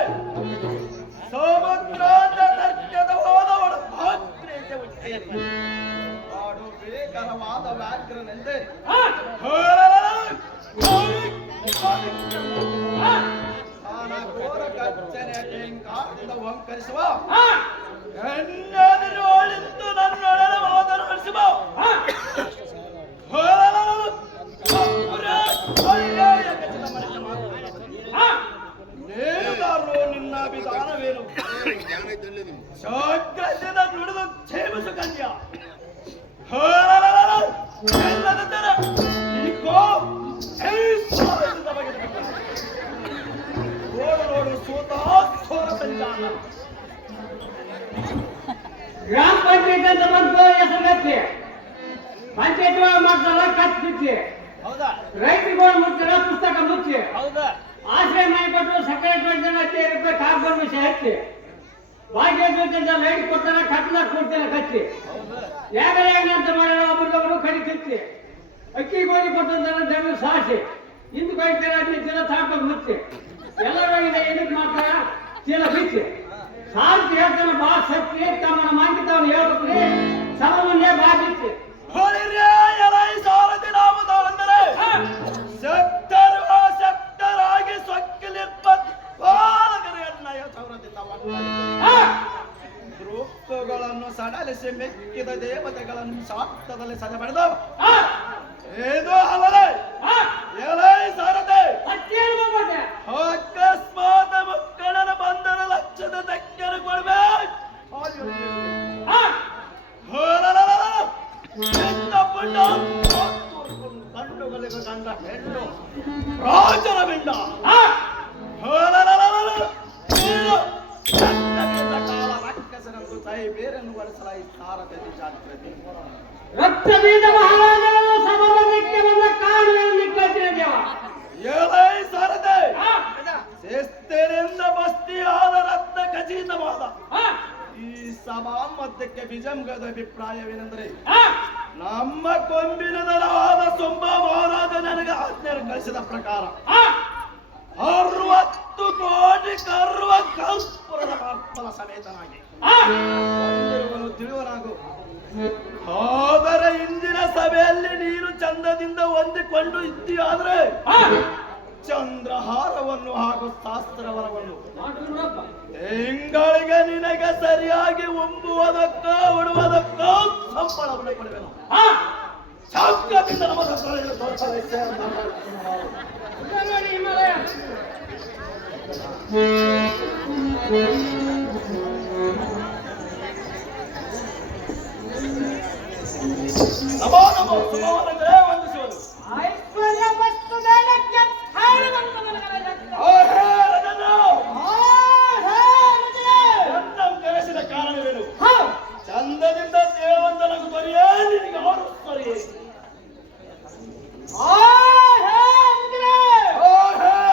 ಸಮುದ್ರಾಂತ ತರ್ಕದ ಹೋದವಳು ಭಾಗ್ಯತೆ ಉಚ್ಚೆಯಲ್ಲಿ ಆಡು ಬೇಕರವಾದ ವ್ಯಾಘ್ರನೆಂದೇ ಘೋರ ಗರ್ಜನೆ ಟೇಂಕಾರದಿಂದ ವಂಕರಿಸುವ ಹೆಣ್ಣಾದರೂ ಒಳಿತು ನನ್ನೊಡನೆ ಮಾತನಾಡಿಸುವ ನೇರುಗಾರರು ನಿನ್ನ ವಿಧಾನವೇನು ಜಾಗ್ರತೆಯಿಂದ ನುಡಿದು ಕ್ಷೇಮಿಸು ಕನ್ಯ ಎಲ್ಲದಂದರೆ ಈಗೋ ನೋಡು ಸೂತ ಸೋರ ಸಂಚಾರ ಗ್ರಾಮ ಪಂಚಾಯತ್ ಅಂತ ಬಂತು ಹೆಸರುಗತ್ತೆ ಪಂಚಾಯತ್ ಮಾಡ್ತಾರ ಕತ್ ಬಿಚ್ಚಿ ಹೌದಾ ರೈತರುಗಳು ಮುಚ್ಚಾರ ಪುಸ್ತಕ ಮುಚ್ಚಿ ಹೌದಾ ಆಶ್ರಯ ಮಾಡಿ ಕೊಟ್ಟರು ಸಕ್ಕರೆ ಪಂಚನ ರೂಪಾಯಿ ಕಾರ್ಬನ್ ವಿಷಯ ಹಚ್ಚಿ ಭಾಗ್ಯ ಜೊತೆ ಲೈಟ್ ಕೊಡ್ತಾರ ಕಟ್ಲ ಕೊಡ್ತಾನೆ ಕಚ್ಚಿ ಯಾಗ ಅಂತ ಮಾಡ್ಯಾರ ಒಬ್ಬರಿಗೊಬ್ಬರು ಕಡಿ ಕಿಚ್ಚಿ ಅಕ್ಕಿ ಗೋಧಿ ಕೊಟ್ಟಂತಾರ ಜನ ಸಾಸಿ ಇಂದು ಕಡಿತಾರ ಚೀಲ ಸಾಕ ಮುಚ್ಚಿ ಎಲ್ಲರೂ ಇದಕ್ಕೆ ಮಾಡ್ತಾರ ಚೀಲ ಬಿಚ್ಚಿ ಸಾರ್ತಿ ಹೇಳ್ತಾನೆ ಬಾ ಸತ್ತಿ ತಮ್ಮನ ಮಾಂಕಿತವನು ಹೇಳ್ಬೇಕ್ರಿ ಸಮವನ್ನೇ ಬಾ ಬಿಚ್ಚಿ ಸಾರಥಿ ನಾಮದ ಅಂದರೆ ಶಕ್ತರಾಗಿ ಸೊಕ್ಕಿಲಿಪ್ಪತ್ ಬಾಲಕರಿಯನ್ನ ಸೌರದಿಂದ ರೂಪಗಳನ್ನು ಸಡಲಿಸಿ ಮೆಕ್ಕಿದ ದೇವತೆಗಳನ್ನು ಶಾಸ್ತ್ರದಲ್ಲಿ ಸದೆ ಪಡೆದು ಇದು ಅಲ್ಲದೆ ಎಲೈ ಸಾರಥಿ ಅಕಸ್ಮಾತ್ ಮಕ್ಕಳನ ಬಂಧನ ಲಕ್ಷದ ತೆಕ್ಕರು ಕೊಡ್ಬೇಕು ಗಂಡುಗಳಿಗೆ ಗಂಡ ಹೆಣ್ಣು ರಾಜನ ಬಿಂಡ ಕಾಲ ರಕ್ಕಸನಂದು ತಾಯಿ ಬೇರನ್ನು ಬಳಸಲಾಯಿ ಸಾರಥಿ ಜಾಗೃತಿ ರಕ್ತ ಬೀಜ ಮಹಾರಾಜರನ್ನು ಸಮಬಂಧಕ್ಕೆ ಬಂದ ಕಾರಣವನ್ನು ಕಟ್ಟಿದ ದೇವ ಎಲೈ ಸಾರಥಿ ಶಿಸ್ತಿನಿಂದ ಬಸ್ತಿಯಾದ ರತ್ನ ಖಚಿತವಾದ ಈ ಸಭಾ ಮಧ್ಯಕ್ಕೆ ಬಿಜಂಗದ ಅಭಿಪ್ರಾಯವೇನೆಂದರೆ ನಮ್ಮ ಕೊಂಬಿನ ದರವಾದ ಸೊಂಬ ಮಹಾರಾಜ ನನಗೆ ಆಜ್ಞೆ ಕಳಿಸಿದ ಪ್ರಕಾರ 60 ಕೋಟಿ ಕರ್ವ ಕರ್ಪೂರದ ಪಾಪದ ಸಮೇತನಾಗಿ ತಿಳಿವನಾಗು ಆದರೆ ಇಂದಿನ ಸಭೆಯಲ್ಲಿ ನೀನು ಚಂದದಿಂದ ಹೊಂದಿಕೊಂಡು ಇದ್ದೀಯಾದ್ರೆ ಚಂದ್ರಹಾರವನ್ನು ಹಾಗೂ ಶಾಸ್ತ್ರವರವನ್ನು ತಿಂಗಳಿಗೆ ನಿನಗೆ ಸರಿಯಾಗಿ ಉಂಬುವುದಕ್ಕೋ ಉಡುವುದಕ್ಕೋ ಸಂಬಳವನ್ನು ಕೊಡಬೇಕು ಶಾಸ್ತ್ರದಿಂದ ನಮ್ಮ ನಮೋ ನಮೋ ಸುಮವನಗಳೇ ವಂದಿಸುವುದು ಐಶ್ವರ್ಯ ವಸ್ತು ದಾನಕ್ಕೆ ಸ್ಥಾನವನ್ನು ನನಗೆ ಕರೆಸಿದ ಕಾರಣವೇನು ಚಂದದಿಂದ ದೇವಂತನకు ದೊರೆಯೇ ನಿನಗೆ ಅವರು ದೊರೆಯೇ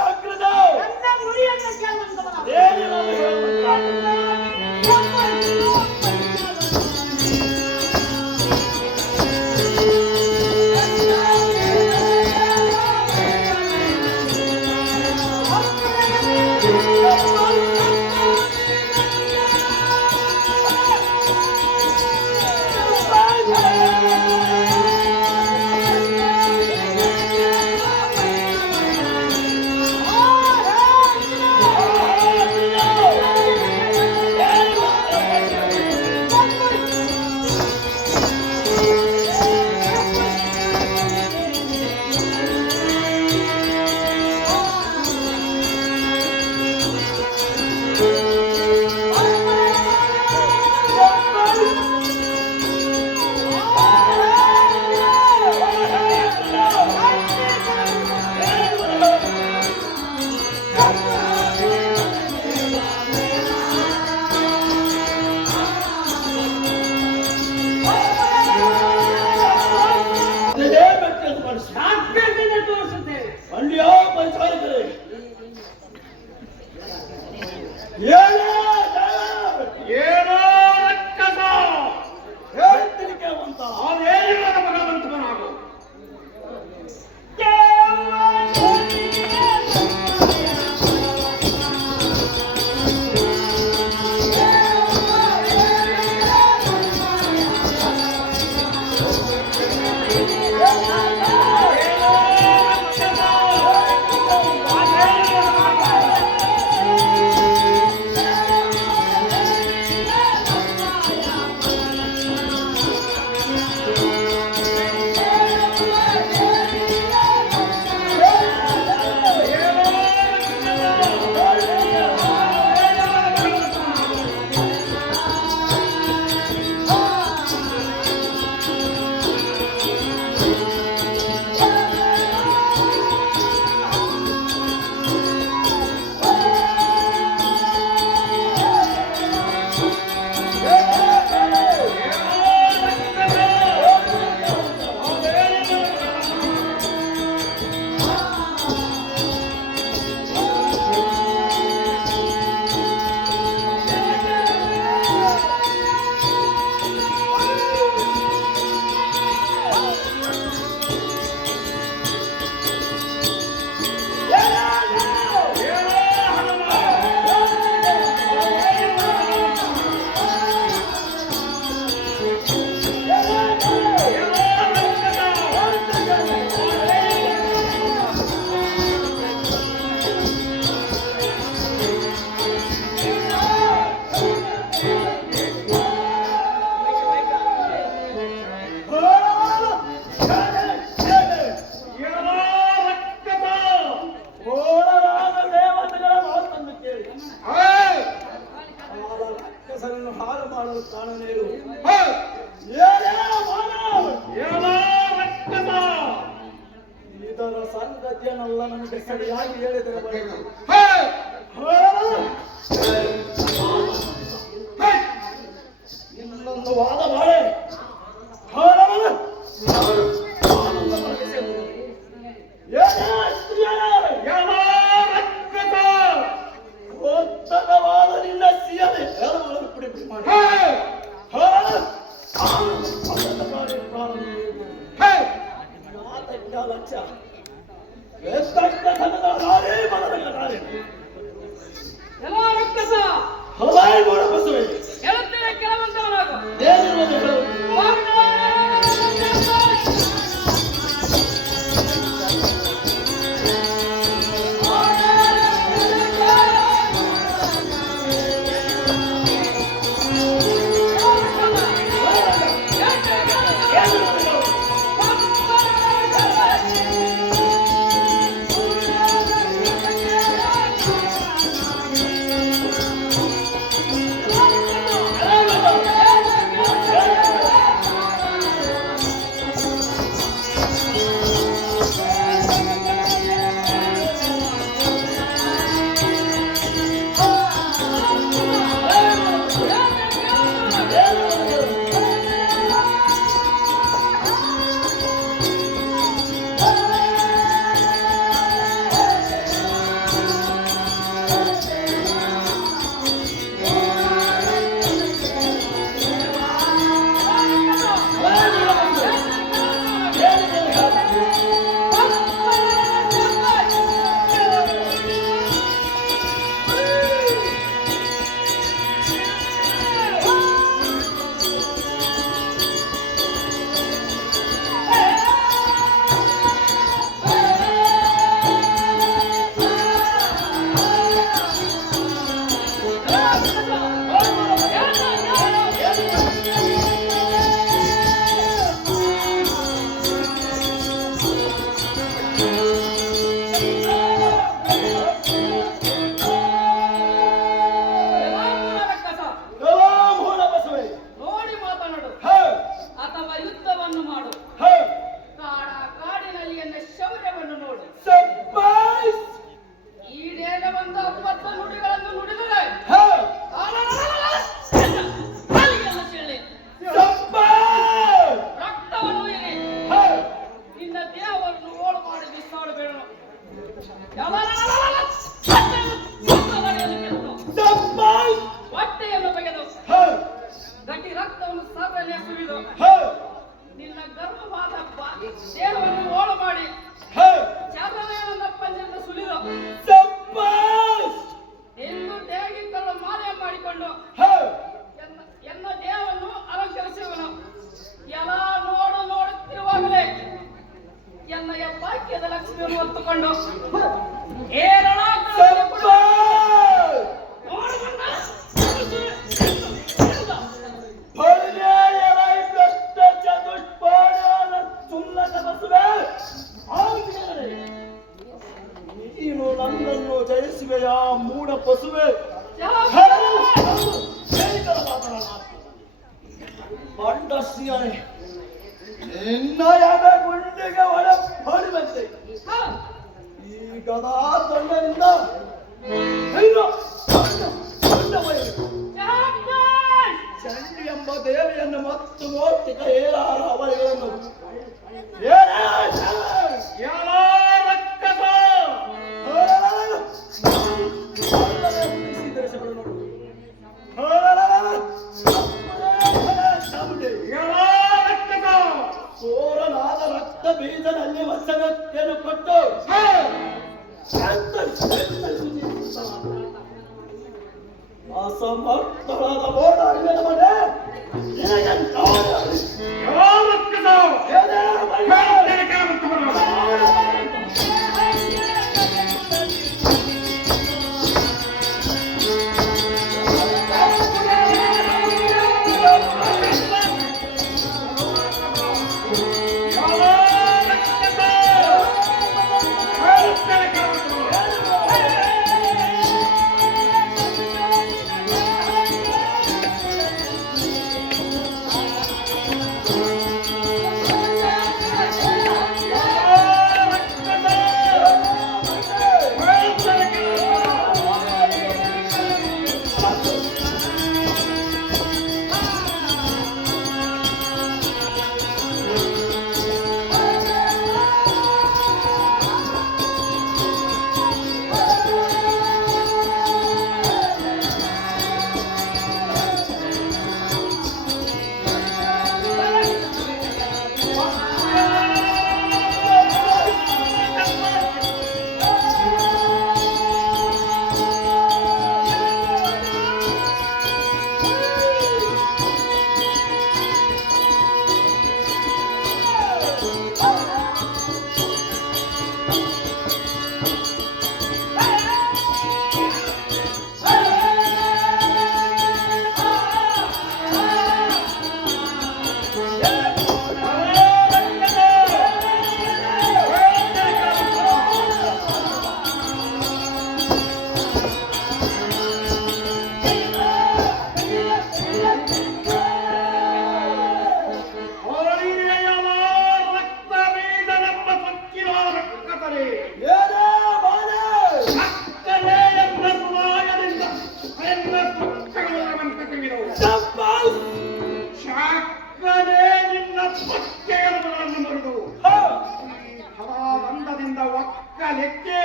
ಅಗ್ರಜ ಏನಿಲ್ಲ ಮಾಡಿಸಿ ಶಾಸ್ತ್ರದಿಂದ ತೋರಿಸುತ್ತೇವೆ. ಮಂಡ್ಯ ಪರಿಚಾರಕರೇ ಏನೋ ರಕ್ಕಸ ಹೇಳ್ತೀನಿ ಕೇಳುವಂತ ಅದೇನಿಲ್ಲ ಭಗವಂತನಾಗು ಹಾಳು ಮಾಡಲು ಕಾರಣವೇನು? ಇದರ ಸಂಗತಿಯನ್ನೆಲ್ಲ ನನಗೆ ಸರಿಯಾಗಿ ಹೇಳಿದರೆ ಬರೆದು ಇನ್ನೊಂದು ವಾದ ಬಾಳೆ ಒತ್ತಡವಾದ ನಿನ್ನ ಸಿಯದೆ ಪುಡಿ ಪುಡಿ ಮಾಡಿ ಲಕ್ಷ ಎಲ್ಲ ರಕ್ಕಸ ಹಲಾಯಿ ನೋಡ ಬಸವೆ ಹೇಳುತ್ತೇನೆ ಕೆಲವಂತವನಾಗು. ಏನಿರುವುದು ಹೇಳು. ಹೊಟ್ಟೆಯನ್ನು ಬಗೆದು ಗಟ್ಟಿ ರಕ್ತವನ್ನು ಸದನೆ ಸುರಿದು ನಿನ್ನ ಗರ್ಭವಾದ ದೇಹವನ್ನು ಓಳು ಮಾಡಿ ಚಾದನೆಯನ್ನು ಪಂಜದಿಂದ ಸುಲಿದು ಎಂದು ದೇಹಗಿಂತಲೂ ಮಾಲೆ ಮಾಡಿಕೊಂಡು ಎನ್ನ ದೇಹವನ್ನು ಅಲಂಕರಿಸುವನು. ಎಲ್ಲ ನೋಡುತ್ತಿರುವಾಗಲೇ ಎನ್ನಯ ಭಾಗ್ಯದ ಲಕ್ಷ್ಮಿಯನ್ನು ಹೊತ್ತುಕೊಂಡು ನೀನು ನನ್ನನ್ನು ಜಯಿಸುವೆಯ ಮೂಢ ಪಶುವೆ. ಬಂಡಸಿಯನೆ ನಿನ್ನ ಎದೆ ಗುಂಡಿಗೆ ಒಳ ಹೊಡಿದಂತೆ ಈ ಗದಾ ದಂಡದಿಂದ ಚಂಡಿ ಎಂಬ ದೇವಿಯನ್ನು ಮತ್ತು ಮೌಕ್ತಿಕ ಏರಾರ ಅವಳಿಗಳನ್ನು ಸೋರನಾದ ರಕ್ತ ಬೀಜದಲ್ಲಿ ವಚನತೆಯನ್ನು ಕೊಟ್ಟು ಅಸಮರ್ಥವಾದ ಓಡ ಅರಿವಿನ ಮನೆ ಒಕ್ಕಲೆಕ್ಕೆ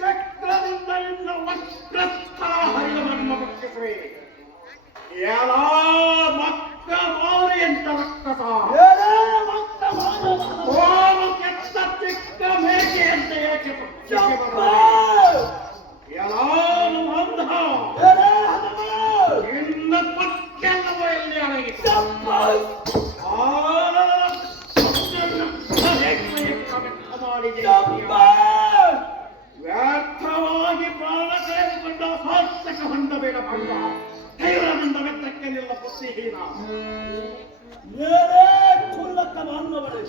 ಚಕ್ರದಿಂದ ಇನ್ನು ವಕ್ರಸ್ಥಳ ಹರಿದವನ್ನು ಮುಟ್ಟಿಸುವೆ. ಎಲ್ಲ ಮಕ್ಕ ಮಾರಿ ಅಂತ ರಕ್ಕಸ ಓಲು ಕೆತ್ತ ಚಿಕ್ಕ ಮೇಕೆ ಅಂತ ಏಕೆ ಎಲ್ಲಾನು ಅಂಧ ಇನ್ನ ಪಕ್ಕೆಲ್ಲವೋ ಎಲ್ಲಿ ಅಡಗಿತ್ತು ವ್ಯರ್ಥವಾಗಿ ಪ್ರಾಣ ಕಳೆದುಕೊಂಡ ಸಾರ್ಥಕ ಹೊಂದಬೇಡ ಬಂದ ಧೈರ್ಯದಿಂದ ವೆತ್ತಕ್ಕೆ ನಿಲ್ಲ ಬುದ್ಧಿಹೀನ ಕ್ಷುಲ್ಲಕ ಮಾನವರೇ